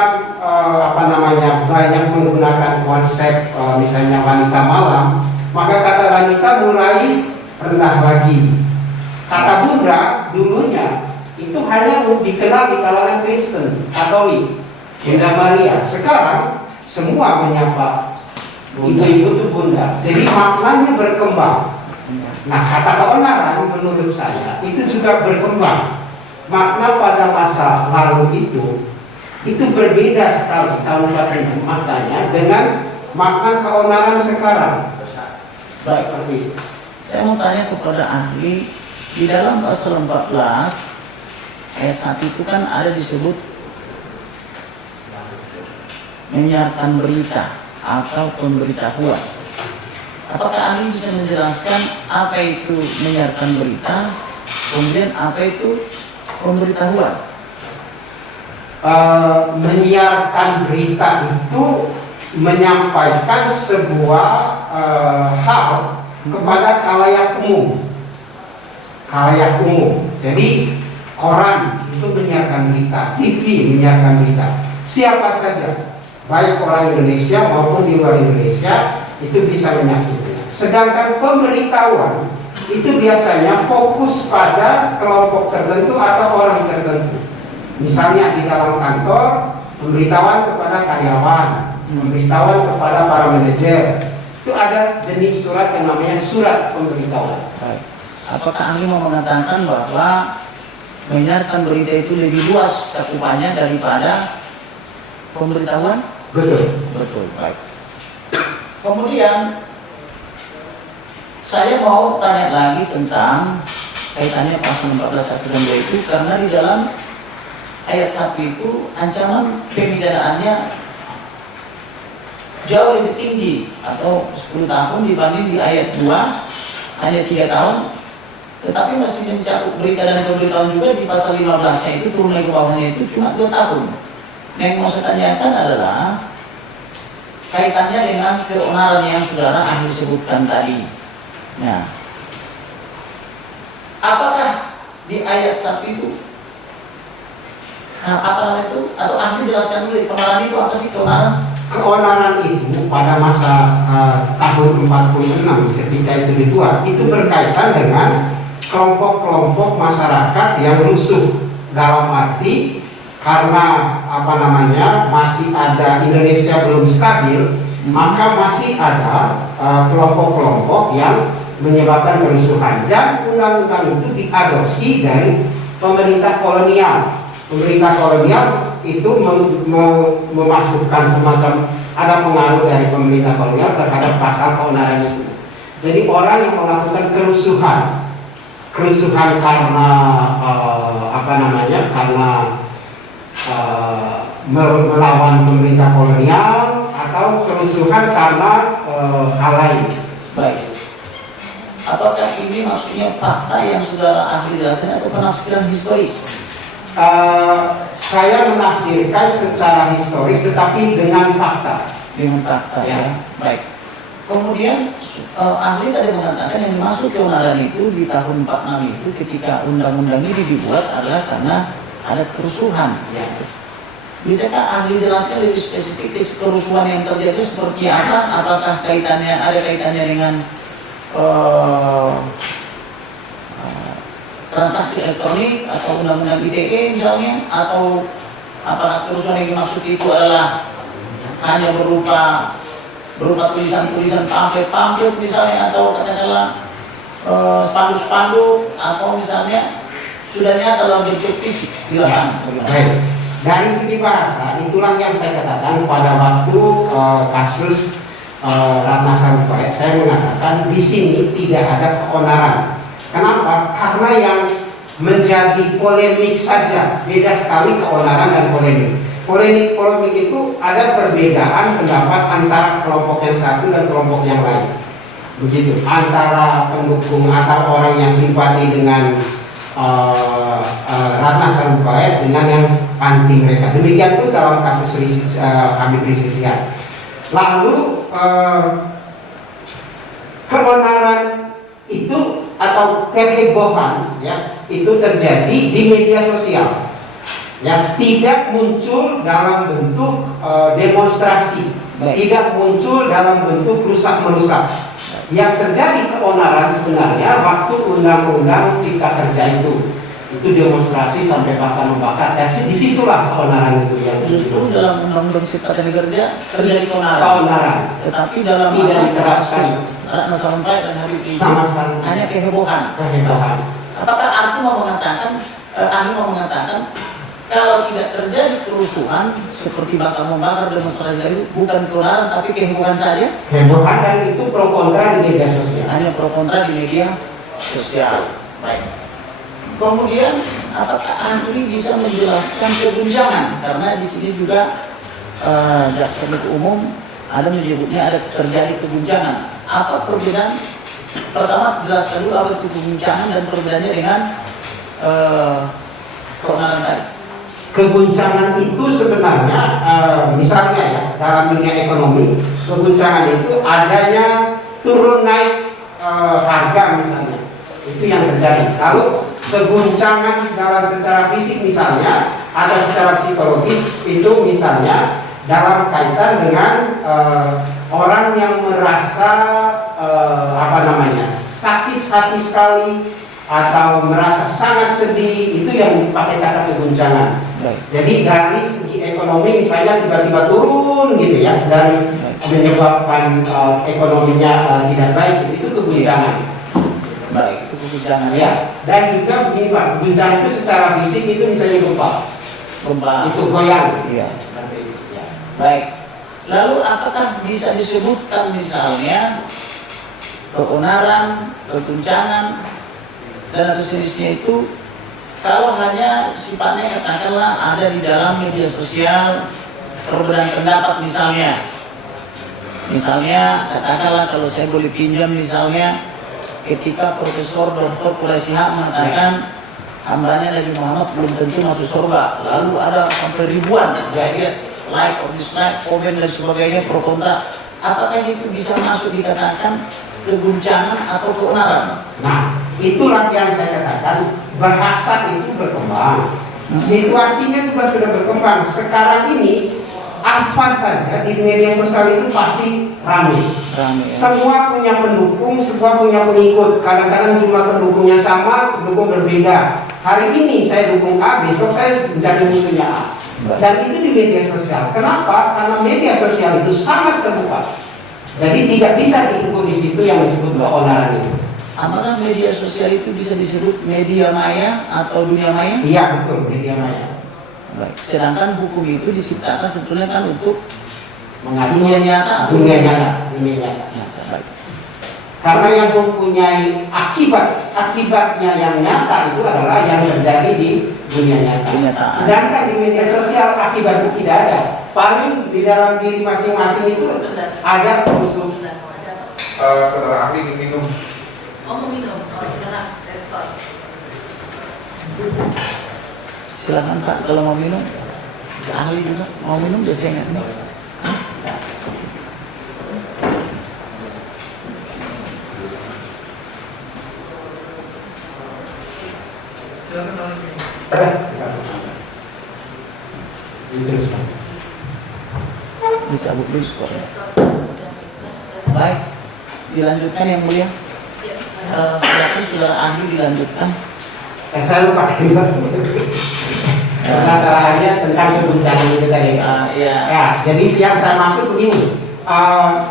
banyak menggunakan konsep misalnya wanita malam, maka kata wanita mulai rendah lagi. Kata bunda dulunya itu hanya dikenal di kalangan Kristen, Katolik, Bunda Maria. Sekarang semua menyapa ibu-ibu itu bunda. Jadi maknanya berkembang. Nah, kata keonaran menurut saya itu juga berkembang. Makna pada masa lalu itu berbeda sekali maknanya dengan makna keonaran sekarang. Baik, saya mau tanya kepada ahli, di dalam pasal 14 ayat 1 itu kan ada disebut menyiarkan berita. atau pemberitahuan. Apakah ahli bisa menjelaskan apa itu menyiarkan berita, kemudian apa itu pemberitahuan? Menyiarkan berita itu menyampaikan sebuah hal kepada khalayak umum. Khalayak umum. Jadi koran itu menyiarkan berita, TV menyiarkan berita. Siapa saja, baik orang Indonesia maupun di luar Indonesia, itu bisa menyaksikan. Sedangkan pemberitahuan itu biasanya fokus pada kelompok tertentu atau orang tertentu. Misalnya di dalam kantor, pemberitahuan kepada karyawan, pemberitahuan kepada para manajer. Itu ada jenis surat yang namanya surat pemberitahuan. Baik. Apakah ahli mau mengatakan bahwa menyiarkan berita itu lebih luas cakupannya daripada pemberitahuan? Betul. Betul. Baik. Kemudian saya mau tanya lagi tentang kaitannya pasal 14 1 dan 2 itu, karena di dalam ayat 1 itu ancaman pemidanaannya jauh lebih tinggi, atau 10 tahun dibanding di ayat 2 hanya 3 tahun, tetapi masih mencakup berita dan pemberitahuan juga di pasal 15-nya itu turun lagi ke bawahnya itu cuma 2 tahun. Yang mau saya tanyakan adalah kaitannya dengan keonaran yang saudara ahli sebutkan tadi. Nah, apakah di ayat 1 itu apa namanya itu? Atau ahli jelaskan dulu, keonaran itu apa sih keonaran? Keonaran itu pada masa tahun 46 ketika itu dibuat, itu berkaitan dengan kelompok-kelompok masyarakat yang rusuh, dalam arti karena masih ada Indonesia belum stabil, maka masih ada kelompok-kelompok yang menyebabkan kerusuhan, dan undang-undang itu diadopsi dari pemerintah kolonial. Pemerintah kolonial itu memasukkan semacam, ada pengaruh dari pemerintah kolonial terhadap pasal keonaran itu. Jadi orang yang melakukan kerusuhan karena karena melawan pemerintah kolonial, atau kerusuhan karena hal lain. Baik. Apakah ini maksudnya fakta yang saudara ahli jelaskan atau penafsiran historis? Saya menafsirkan secara historis, tetapi dengan fakta. Dengan fakta, Ya. ya. Baik. Kemudian ahli tadi mengatakan yang dimaksud keonaran itu di tahun 46 itu ketika undang-undang ini dibuat adalah karena ada kerusuhan. Ya. Bisakah ahli jelaskan lebih spesifik kerusuhan yang terjadi seperti apa? Apakah ada kaitannya dengan transaksi elektronik atau undang-undang ITE misalnya, atau apakah kerusuhan yang dimaksud itu adalah hanya berupa tulisan-tulisan pamflet misalnya, atau katakanlah spanduk-spanduk, atau misalnya sudah nyata dalam bentuk fisik di lapangan. Baik. Dari segi bahasa, itulah yang saya katakan pada waktu kasus Ratna Sarumpait, saya mengatakan di sini tidak ada keonaran. Kenapa? Karena yang menjadi polemik saja, beda sekali keonaran dan polemik. Polemik itu ada perbedaan pendapat antara kelompok yang satu dan kelompok yang lain. Begitu. Antara pendukung atau orang yang simpati dengan Ratna Sarumpait dengan yang anti mereka. Demikian pun dalam kasus Habib Rizik Syihab. Lalu keonaran itu atau kehebohan, ya, itu terjadi di media sosial. Ya, tidak muncul dalam bentuk demonstrasi, tidak muncul dalam bentuk rusak-merusak. Yang terjadi keonaran sebenarnya waktu undang-undang Cipta Kerja itu demonstrasi sampai bakar-bakar. Ya, disitulah keonaran itu yang justru dalam undang-undang Cipta Kerja terjadi keonaran. Keonaran. Tetapi dalam tidak diterapkan Ratna Sarumpait dan Habib Rizik sama sekali hanya kehebohan. Apakah ahli mau mengatakan kalau tidak terjadi kerusuhan seperti bakar-membakar demonstrasi itu bukan keonaran tapi kehebohan saja? Kehebohan, dan itu pro kontra di media sosial. Hanya pro kontra di media sosial. Baik. Kemudian apakah ahli bisa menjelaskan kegunjangan, karena di sini juga jaksa penuntut umum ada menyebutnya ada terjadi keguncangan. Apa perbedaan? Pertama jelaskan dulu apa itu keguncangan dan perbedaannya dengan keonaran tadi. Keguncangan itu sebenarnya misalnya ya dalam dunia ekonomi, keguncangan itu adanya turun naik harga misalnya, itu yang terjadi. Lalu keguncangan dalam secara fisik misalnya, ada secara psikologis itu misalnya dalam kaitan dengan orang yang merasa sakit hati sekali atau merasa sangat sedih, itu yang dipakai kata keguncangan. Jadi dari segi ekonomi misalnya tiba-tiba turun gitu ya, dan menyebabkan ekonominya tidak baik, itu keguncangan. Baik, itu keguncangan Ya, dan juga begini Pak, guncangan itu secara fisik itu misalnya gempa, itu goyang. Iya. Baik. Lalu apakah bisa disebutkan misalnya keonaran, keguncangan dan atau sejenisnya itu kalau hanya sifatnya katakanlah ada di dalam media sosial, perbedaan pendapat misalnya. Misalnya katakanlah kalau saya boleh pinjam misalnya ketika Profesor Dr. Quraisy Shihab mengatakan hambanya Nabi Muhammad belum tentu masuk surga, lalu ada sampai ribuan jadi like or dislike, komen dan sebagainya, pro kontra. Apakah itu bisa masuk dikatakan keguncangan atau keonaran? Nah, itulah yang saya katakan, bahasa itu berkembang, situasinya juga sudah berkembang. Sekarang ini apa saja di media sosial itu pasti ramai. Ya. Semua punya pendukung, semua punya pengikut. Kadang-kadang jumlah pendukungnya sama, pendukung berbeda. Hari ini saya dukung A, besok saya menjadi musuhnya A. Dan itu di media sosial. Kenapa? Karena media sosial itu sangat terbuka. Jadi tidak bisa diukur di situ yang disebut keonaran itu. Apakah media sosial itu bisa disebut media maya atau dunia maya? Iya betul, media maya. Baik. Sedangkan hukum itu diciptakan sebetulnya kan untuk Mengatur dunia nyata. Dunia nyata. Baik. Karena yang mempunyai akibatnya yang nyata itu adalah yang terjadi di dunia nyata. Kenyataan. Sedangkan di media sosial akibat itu tidak ada. Paling di dalam diri masing-masing itu ada musuh. Saudara ahli ingin minum. Oh, mau minum. Oh, silakan. Escort. Silakan Pak kalau mau minum. Ahli juga mau minum biasanya nih. Dicabut dulu skornya. Baik, dilanjutkan yang mulia. Silakan saudara ahli dilanjutkan. Saya lupa masalahnya tentang keguncangan itu tadi. Iya. Ya, jadi yang saya maksud begini.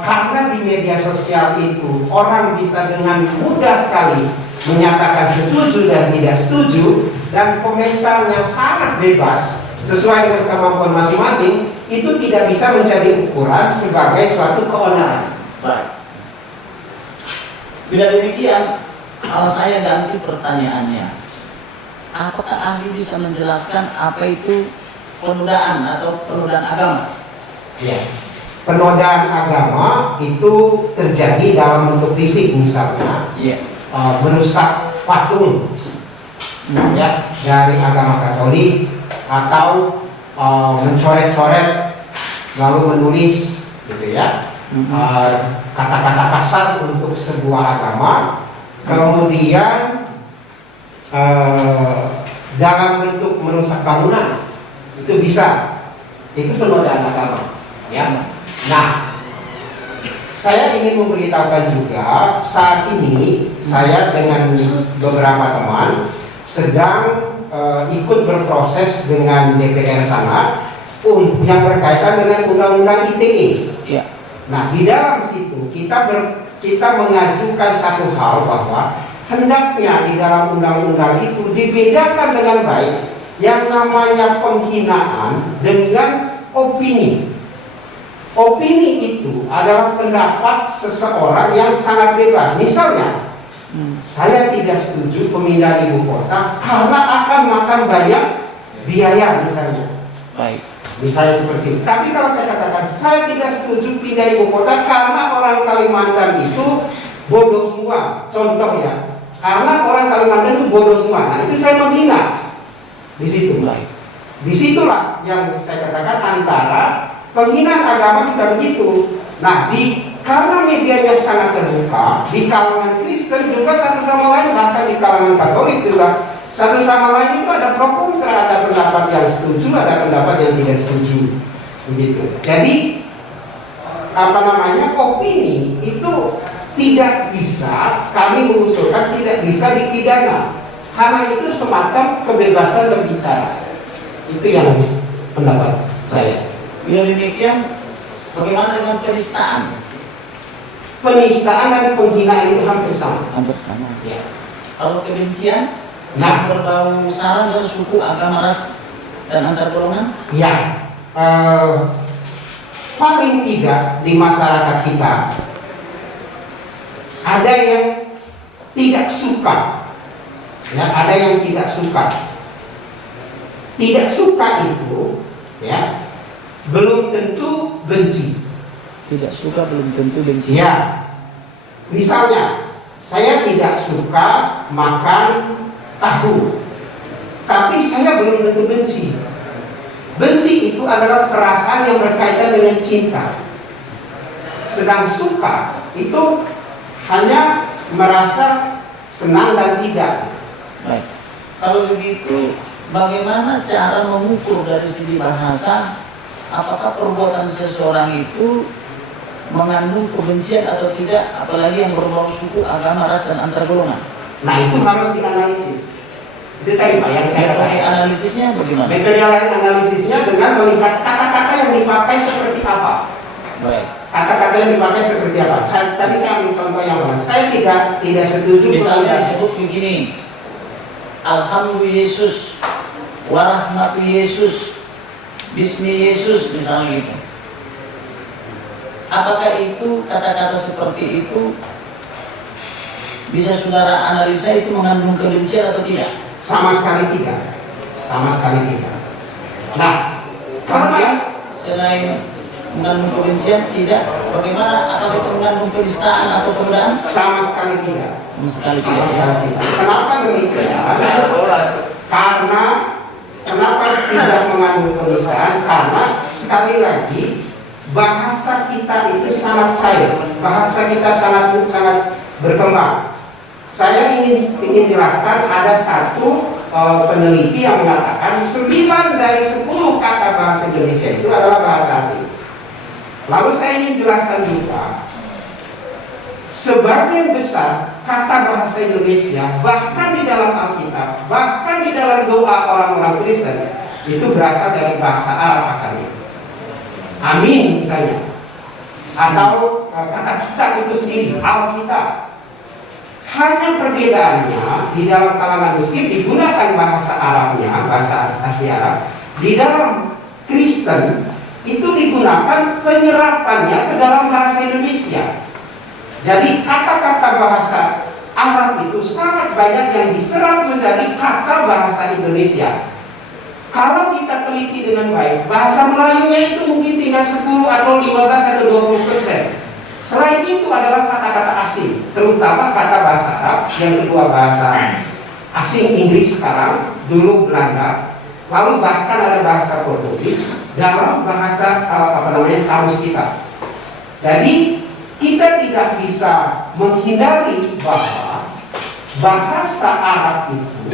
Karena di media sosial itu orang bisa dengan mudah sekali menyatakan setuju dan tidak setuju, dan komentarnya sangat bebas sesuai dengan kemampuan masing-masing, itu tidak bisa menjadi ukuran sebagai suatu keonaran. Baik. Bila demikian, kalau saya ganti pertanyaannya, apakah ahli bisa menjelaskan apa itu penodaan atau penodaan agama? Ya. Penodaan agama itu terjadi dalam bentuk fisik, misalnya merusak patung ya dari agama Katolik, atau mencoret-coret lalu menulis gitu ya kata-kata kasar untuk sebuah agama, kemudian dalam bentuk merusak bangunan, itu bisa, itu penodaan agama ya. Nah, saya ingin memberitahukan juga saat ini saya dengan beberapa teman sedang ikut berproses dengan DPR sana yang berkaitan dengan undang-undang ITE. Ya. Nah, di dalam situ kita mengajukan satu hal bahwa hendaknya di dalam undang-undang itu dibedakan dengan baik yang namanya penghinaan dengan opini. Opini itu adalah pendapat seseorang yang sangat bebas. Misalnya, saya tidak setuju pemindahan ibu kota karena akan makan banyak biaya misalnya. Baik. Misalnya seperti itu. Tapi kalau saya katakan saya tidak setuju pindah ibu kota karena orang Kalimantan itu bodoh semua. Contoh ya, karena orang Kalimantan itu bodoh semua. Nah itu saya menghina. Di situ. Disitulah yang saya katakan antara penghinaan agama juga begitu. Nah, karena medianya sangat terbuka, di kalangan Kristen juga satu sama lain, bahkan di kalangan Katolik juga satu sama lain itu ada pro kontra, ada pendapat yang setuju, ada pendapat yang tidak setuju, begitu. Jadi opini itu tidak bisa kami mengusulkan, tidak bisa dipidana, karena itu semacam kebebasan berbicara. Itu yang pendapat saya. Bila demikian, bagaimana dengan penistaan? Penistaan dan penghinaan itu hampir sama. Hampir sama. Ya. Kalau kebencian, yang berbau sara, suku, agama, ras, dan antar golongan? Ya. Paling tidak di masyarakat kita ada yang tidak suka. Ya, ada yang tidak suka. Tidak suka itu, ya, belum tentu benci. Tidak suka belum tentu benci. Ya, misalnya saya tidak suka makan tahu, tapi saya belum tentu benci. Benci itu adalah perasaan yang berkaitan dengan cinta. Sedang suka itu hanya merasa senang dan tidak. Baik. Kalau begitu, bagaimana cara mengukur dari segi bahasa apakah perbuatan seseorang itu mengandung kebencian atau tidak, apalagi yang berbau suku, agama, ras, dan antar golongan? Nah itu harus dianalisis. Itu tadi Pak yang saya Metode katakan. analisisnya bagaimana? Metode lain analisisnya dengan melihat kata-kata yang dipakai seperti apa. Baik. Kata-kata yang dipakai seperti apa. Tadi saya ambil contoh yang mana. Saya tidak setuju. Misalnya disebut begini, Alhamdulillah Yesus, Warahmatu Yesus, Bismi Yesus, misalnya gitu. Apakah itu kata-kata seperti itu bisa saudara analisa itu mengandung kebencian atau tidak? Sama sekali tidak. Sama sekali tidak. Nah, Kemudian selain mengandung kebencian tidak, bagaimana? Apakah itu mengandung penistaan atau penghinaan? sama sekali tidak. Sama sekali Sama tidak. sekali tidak. Kenapa demikian? Karena kenapa tidak mengandung penistaan? Karena sekali lagi bahasa kita itu sangat cair, bahasa kita sangat berkembang. Saya ingin jelaskan ada satu peneliti yang mengatakan 9 dari 10 kata bahasa Indonesia itu adalah bahasa asing. Lalu saya ingin jelaskan juga sebagian besar kata bahasa Indonesia bahkan di dalam Alkitab, bahkan di dalam doa orang-orang Kristen itu berasal dari bahasa Arab asalnya. Amin misalnya, atau kata kitab itu sendiri, Alkitab. Hanya perbedaannya di dalam kalangan Muslim digunakan bahasa Arabnya, bahasa asli Arab. Di dalam Kristen itu digunakan penyerapannya ke dalam bahasa Indonesia. Jadi kata-kata bahasa Arab itu sangat banyak yang diserap menjadi kata bahasa Indonesia. Kalau kita teliti dengan baik, bahasa Melayunya itu mungkin tinggal 10 atau 15 atau 20%. Selain itu adalah kata-kata asing, terutama kata bahasa Arab, yang kedua bahasa asing Inggris sekarang, dulu Belanda, lalu bahkan ada bahasa Portugis dalam bahasa kamus kita. Jadi kita tidak bisa menghindari bahwa bahasa Arab itu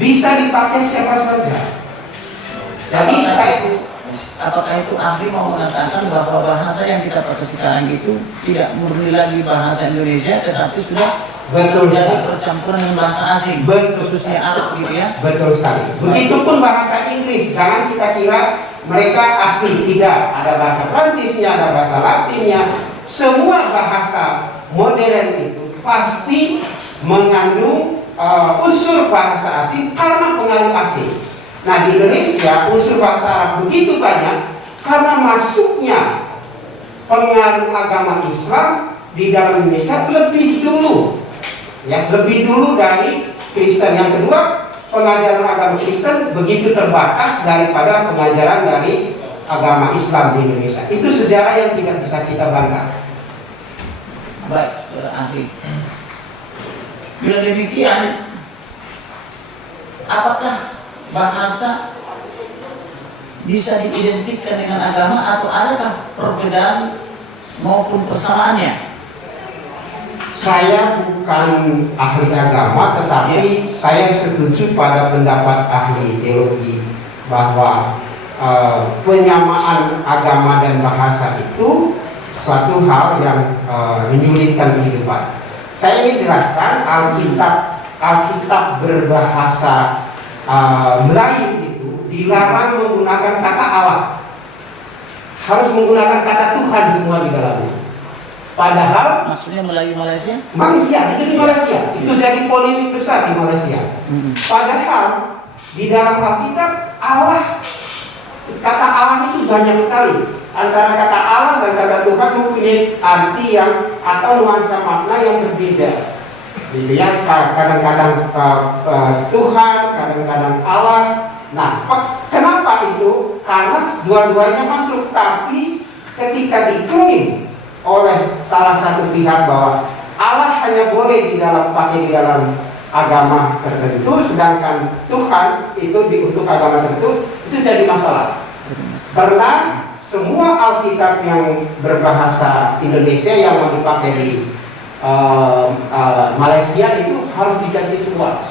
bisa dipakai siapa saja. Jadi apakah itu ahli mau mengatakan bahwa bahasa yang kita pakai sekarang itu tidak murni lagi bahasa Indonesia, tetapi sudah menjadi percampuran dengan bahasa asing, khususnya Arab gitu ya? Betul sekali. Begitupun bahasa Inggris, jangan kita kira mereka asli, tidak. Ada bahasa Prancisnya, ada bahasa Latinnya. Semua bahasa modern itu pasti mengandung unsur bahasa asing karena pengaruh asing. Nah di Indonesia unsur bahasa Arab begitu banyak karena masuknya pengaruh agama Islam di dalam Indonesia lebih dulu, ya lebih dulu dari Kristen. Yang kedua, pengajaran agama Kristen begitu terbatas daripada pengajaran dari agama Islam di Indonesia. Itu sejarah yang tidak bisa kita bantah. Baik, saudara ahli. Bila demikian, apakah bahasa bisa diidentikan dengan agama atau adakah perbedaan maupun persamaannya? Saya bukan ahli agama, tetapi saya setuju pada pendapat ahli teologi bahwa penyamaan agama dan bahasa itu suatu hal yang menyulitkan kehidupan. Saya ingin jelaskan Alkitab berbahasa Melayu itu dilarang menggunakan kata Allah, harus menggunakan kata Tuhan semua di dalamnya. Padahal Maksudnya Melayu Malaysia? Malaysia, itu di Malaysia, itu jadi polemik besar di Malaysia. Padahal di dalam Alkitab Allah, kata Allah itu banyak sekali. Antara kata Allah dan kata Tuhan mempunyai arti yang atau nuansa makna yang berbeda. Gitu ya, kadang-kadang Tuhan, kadang-kadang Allah. Nah, kenapa itu? Karena dua-duanya masuk, tapi ketika diklaim oleh salah satu pihak bahwa Allah hanya boleh dipakai di dalam agama tertentu, sedangkan Tuhan itu untuk agama tertentu, itu jadi masalah. Karena semua Alkitab yang berbahasa Indonesia yang mau dipakai di Malaysia itu harus diganti semua.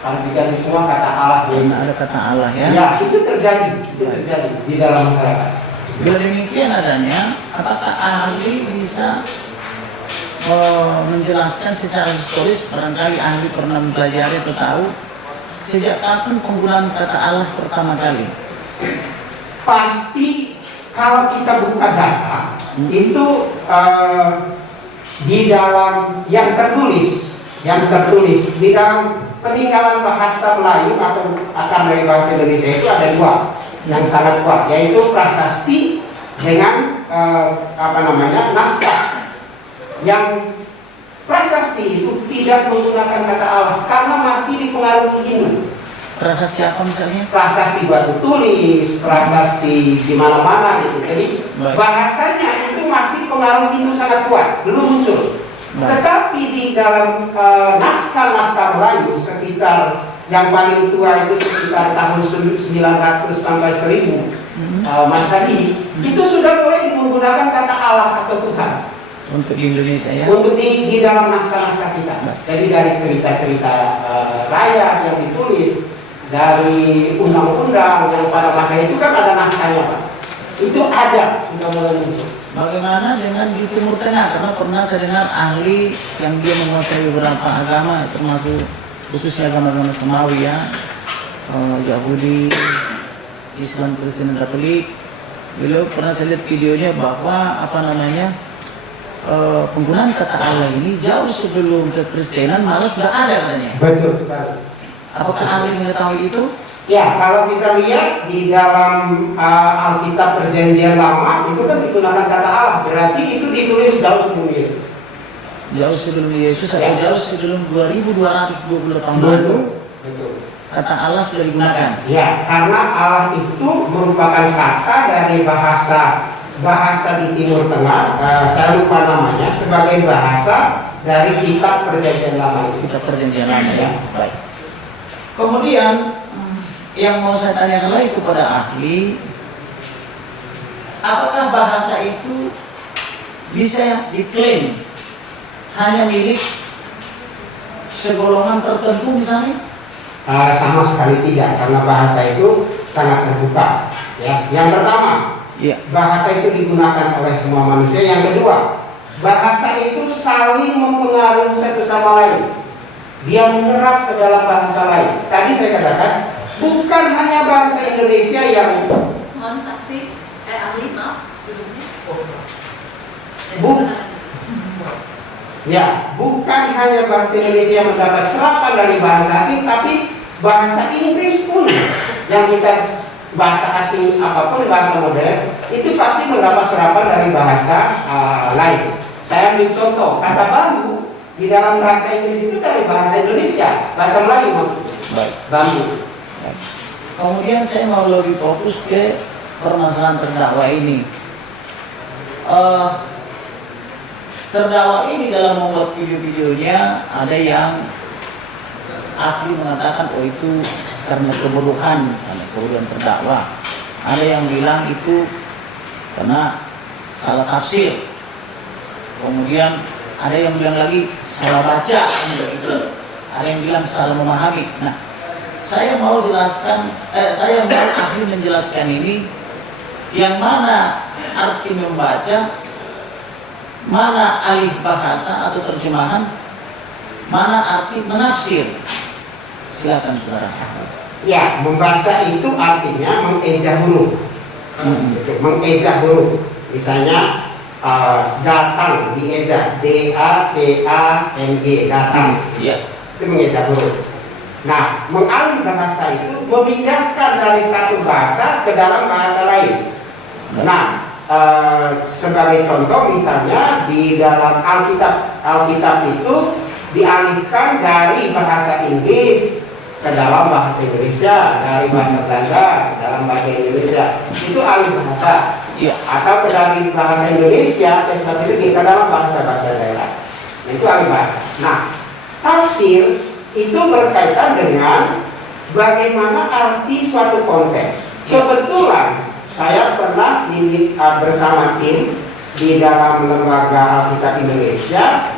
Harus diganti semua kata Allah. Ada kata Allah ya? Ya, itu terjadi di dalam masyarakat. Bila demikian adanya, apakah ahli bisa menjelaskan secara historis, barangkali ahli pernah mempelajari atau tahu sejak kapan penggunaan kata Allah pertama kali? Pasti kalau kita buka data itu di dalam yang tertulis di dalam peninggalan bahasa Melayu atau akar dari bahasa Indonesia itu ada dua yang sangat kuat, yaitu prasasti dengan naskah. Yang prasasti itu tidak menggunakan kata Allah karena masih dipengaruhi Hindu. Prasasti apa misalnya? Prasasti batu tulis, prasasti di mana-mana gitu. Jadi bahasanya itu masih pengaruh Hindu sangat kuat, belum muncul. Tetapi di dalam naskah-naskah Melayu sekitar yang paling tua itu sekitar tahun 900 sampai 1000 Masehi, itu sudah mulai menggunakan kata Allah atau Tuhan. Untuk di Indonesia ya? Untuk di dalam naskah-naskah kita. Jadi dari cerita-cerita rakyat yang ditulis, dari undang-undang yang pada masa itu kan ada naskahnya Pak. Itu ada, sudah mulai muncul. Bagaimana dengan di Timur Tengah? Karena pernah saya dengar ahli yang dia menguasai beberapa agama, termasuk khususnya agama-agama Samawi ya, Yahudi, Islam, Kristen, dan Katolik. Beliau pernah saya lihat videonya bahwa penggunaan kata Allah ini jauh sebelum kekristenan malah sudah ada katanya. Betul sekali. Apakah ahli mengetahui itu? Ya, kalau kita lihat di dalam Alkitab Perjanjian Lama itu kan digunakan kata Allah, berarti itu ditulis jauh sebelum Yesus. Jauh sebelum Yesus atau jauh sebelum 2220 tahun lalu. Betul. Kata Allah sudah digunakan. Ya, karena Allah itu merupakan kata dari bahasa di Timur Tengah, saya lupa namanya, sebagai bahasa dari kitab Perjanjian Lama itu. Kitab Perjanjian Lama ya. Baik. Kemudian yang mau saya tanyakan lagi kepada ahli, apakah bahasa itu bisa diklaim hanya milik segolongan tertentu misalnya? Sama sekali tidak, karena bahasa itu sangat terbuka. Ya, yang pertama, bahasa itu digunakan oleh semua manusia. Yang kedua, bahasa itu saling mempengaruhi satu sama lain. Dia menyerap ke dalam bahasa lain. Tadi saya katakan, bukan hanya bahasa Indonesia yang Mohon saksi, ahli maaf duduknya. Bukan hanya bahasa Indonesia yang mendapat serapan dari bahasa asing, tapi bahasa Inggris pun yang kita bahasa asing apapun, bahasa modern itu pasti mendapat serapan dari bahasa lain. Saya ambil contoh, kata bambu di dalam bahasa Inggris itu dari bahasa Indonesia, bahasa Melayu maksudnya. Bambu. Kemudian saya mau lebih fokus ke permasalahan terdakwa ini. Terdakwa ini dalam membuat video-videonya ada yang ahli mengatakan oh itu karena kebodohan terdakwa. Ada yang bilang itu karena salah tafsir. Kemudian ada yang bilang lagi salah baca, gitu. Ada yang bilang salah memahami. Nah, saya mau ahli menjelaskan ini yang mana arti membaca, mana alih bahasa atau terjemahan, mana arti menafsir. Silakan saudara. Ya, membaca itu artinya mengeja huruf. Mengeja huruf. Misalnya datang dieja, D-A-T-A-N-G, datang. Iya. Itu mengeja huruf. Nah, mengalih bahasa itu memindahkan dari satu bahasa ke dalam bahasa lain. Nah, sebagai contoh misalnya di dalam Alkitab itu dialihkan dari bahasa Inggris ke dalam bahasa Indonesia, dari bahasa Belanda ke dalam bahasa Indonesia. Itu alih bahasa. Iya. Atau dari bahasa Indonesia ke dalam bahasa daerah. Nah, itu alih bahasa. Nah, tafsir itu berkaitan dengan bagaimana arti suatu konteks. Kebetulan saya pernah bersama tim di dalam lembaga Alkitab Indonesia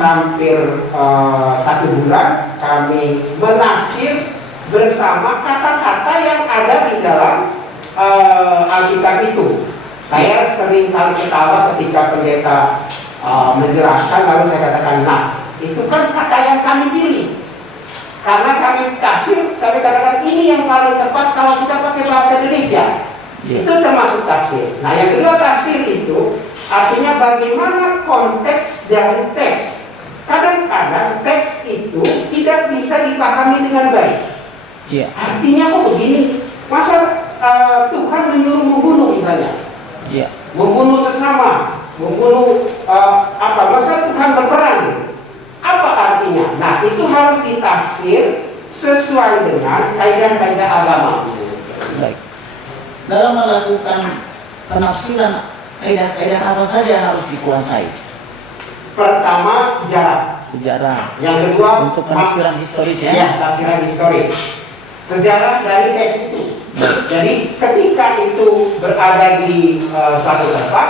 hampir 1 bulan kami menafsir bersama kata-kata yang ada di dalam Alkitab itu. Saya sering kali ketawa ketika pendeta menjelaskan, lalu saya katakan, nah itu kan kata yang kami pilih. Karena kami tafsir, kami katakan ini yang paling tepat kalau kita pakai bahasa Indonesia. Itu termasuk tafsir. Nah, yang kedua tafsir itu artinya bagaimana konteks dari teks. Kadang-kadang teks itu tidak bisa dipahami dengan baik. Artinya kok begini? Masa Tuhan menyuruh membunuh misalnya? Membunuh sesama, membunuh masa Tuhan berperang? Apa artinya? Nah, itu harus ditafsir sesuai dengan kaidah-kaidah agama. Baik. Dalam melakukan penafsiran, kaidah-kaidah apa saja yang harus dikuasai? Pertama, sejarah. Yang kedua, untuk penafsiran historis ya? Ya, tafsiran historis. Sejarah dari teks itu. Jadi ketika itu berada di suatu tempat,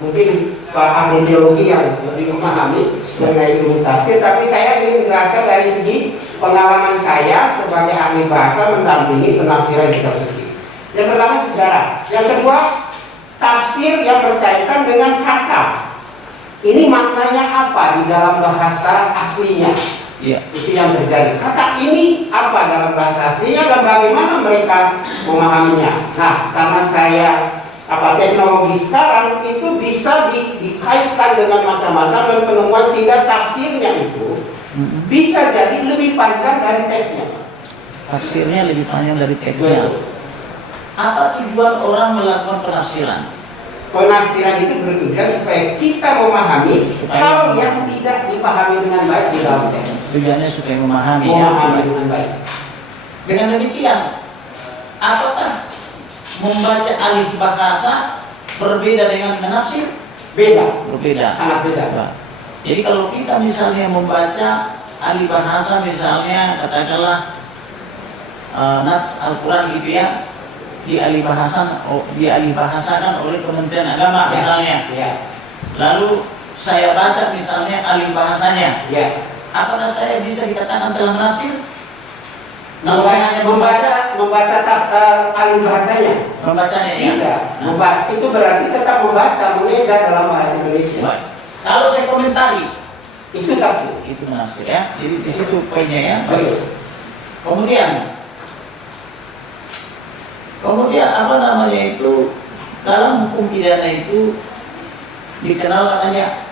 mungkin Pak ahli teologi yang lebih memahami mengenai ilmu tafsir, tapi saya ingin menjelaskan dari segi pengalaman saya sebagai ahli bahasa mendampingi penafsiran kitab suci. Yang pertama sejarah, yang kedua tafsir yang berkaitan dengan kata. Ini maknanya apa di dalam bahasa aslinya? Itu yang terjadi. Kata ini apa dalam bahasa aslinya dan bagaimana mereka memahaminya? Nah, karena saya teknologi sekarang itu bisa dikaitkan dengan macam-macam dan penemuan sehingga tafsirnya itu bisa jadi lebih panjang dari teksnya. Tafsirnya lebih panjang dari teksnya. Apa tujuan orang melakukan penafsiran? Penafsiran itu bertujuan supaya kita memahami hal yang tidak dipahami dengan baik di dalam teks. Tujuannya supaya memahami dengan baik. Dengan demikian, apakah membaca alih bahasa berbeda dengan menafsir? Berbeda. Sangat beda. Jadi kalau kita misalnya membaca alih bahasa, misalnya katakanlah Nats Al-Quran gitu ya, dialih bahasakan oleh Kementerian Agama misalnya. Lalu saya baca misalnya alih bahasanya. Apakah saya bisa dikatakan telah menafsir? Kalau saya hanya membaca alih bahasanya, membacanya ya. Tidak. Membaca itu berarti tetap membaca, mengeja dalam bahasa Indonesia. Baik. Kalau saya komentari, itu tafsir. Itu menafsir ya. Jadi di situ poinnya ya. Baik. Kemudian apa namanya itu, dalam hukum pidana itu dikenal namanya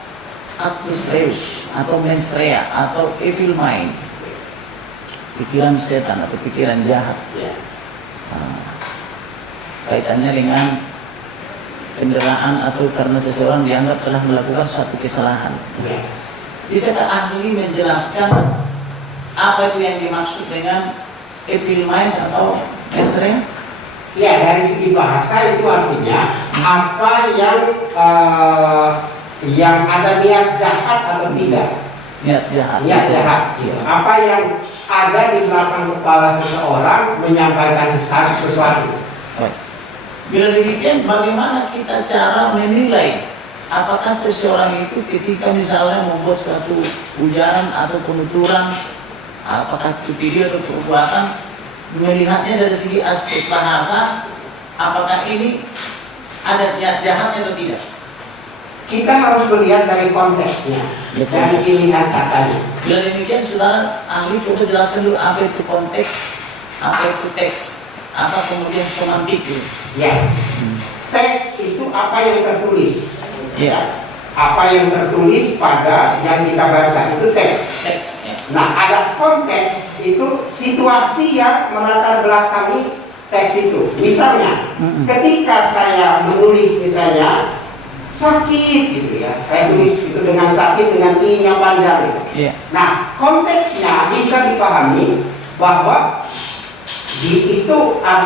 actus reus atau mens rea atau evil mind, pikiran setan atau pikiran jahat. Kaitannya dengan penderaan atau karena seseorang dianggap telah melakukan suatu kesalahan. Bisakah ahli menjelaskan apa itu yang dimaksud dengan evil mind atau mens rea? Ya, dari segi bahasa itu artinya apa yang ada niat jahat atau tidak. Niat jahat. Niat jahat. Apa yang ada di belakang kepala seseorang menyampaikan sesuatu. Bila demikian, bagaimana kita cara menilai apakah seseorang itu ketika misalnya membuat suatu ujaran atau penuturan, apakah itu video atau perbuatan, melihatnya dari segi aspek bahasa, apakah ini ada niat jahatnya atau tidak? Kita harus melihat dari konteksnya, dari pilihan katanya. Bila demikian, saudara ahli coba jelaskan dulu apa itu konteks, apa itu teks, apa kemudian semantik itu. Ya, teks itu apa yang tertulis. Ya. Apa yang tertulis pada yang kita baca itu teks. Teks. Ya. Nah, ada konteks itu situasi yang melatar belakangi teks itu. Misalnya, ketika saya menulis misalnya sakit gitu ya, saya tulis itu dengan sakit dengan i-nya panjang gitu. Yeah. Nah, konteksnya bisa dipahami bahwa di itu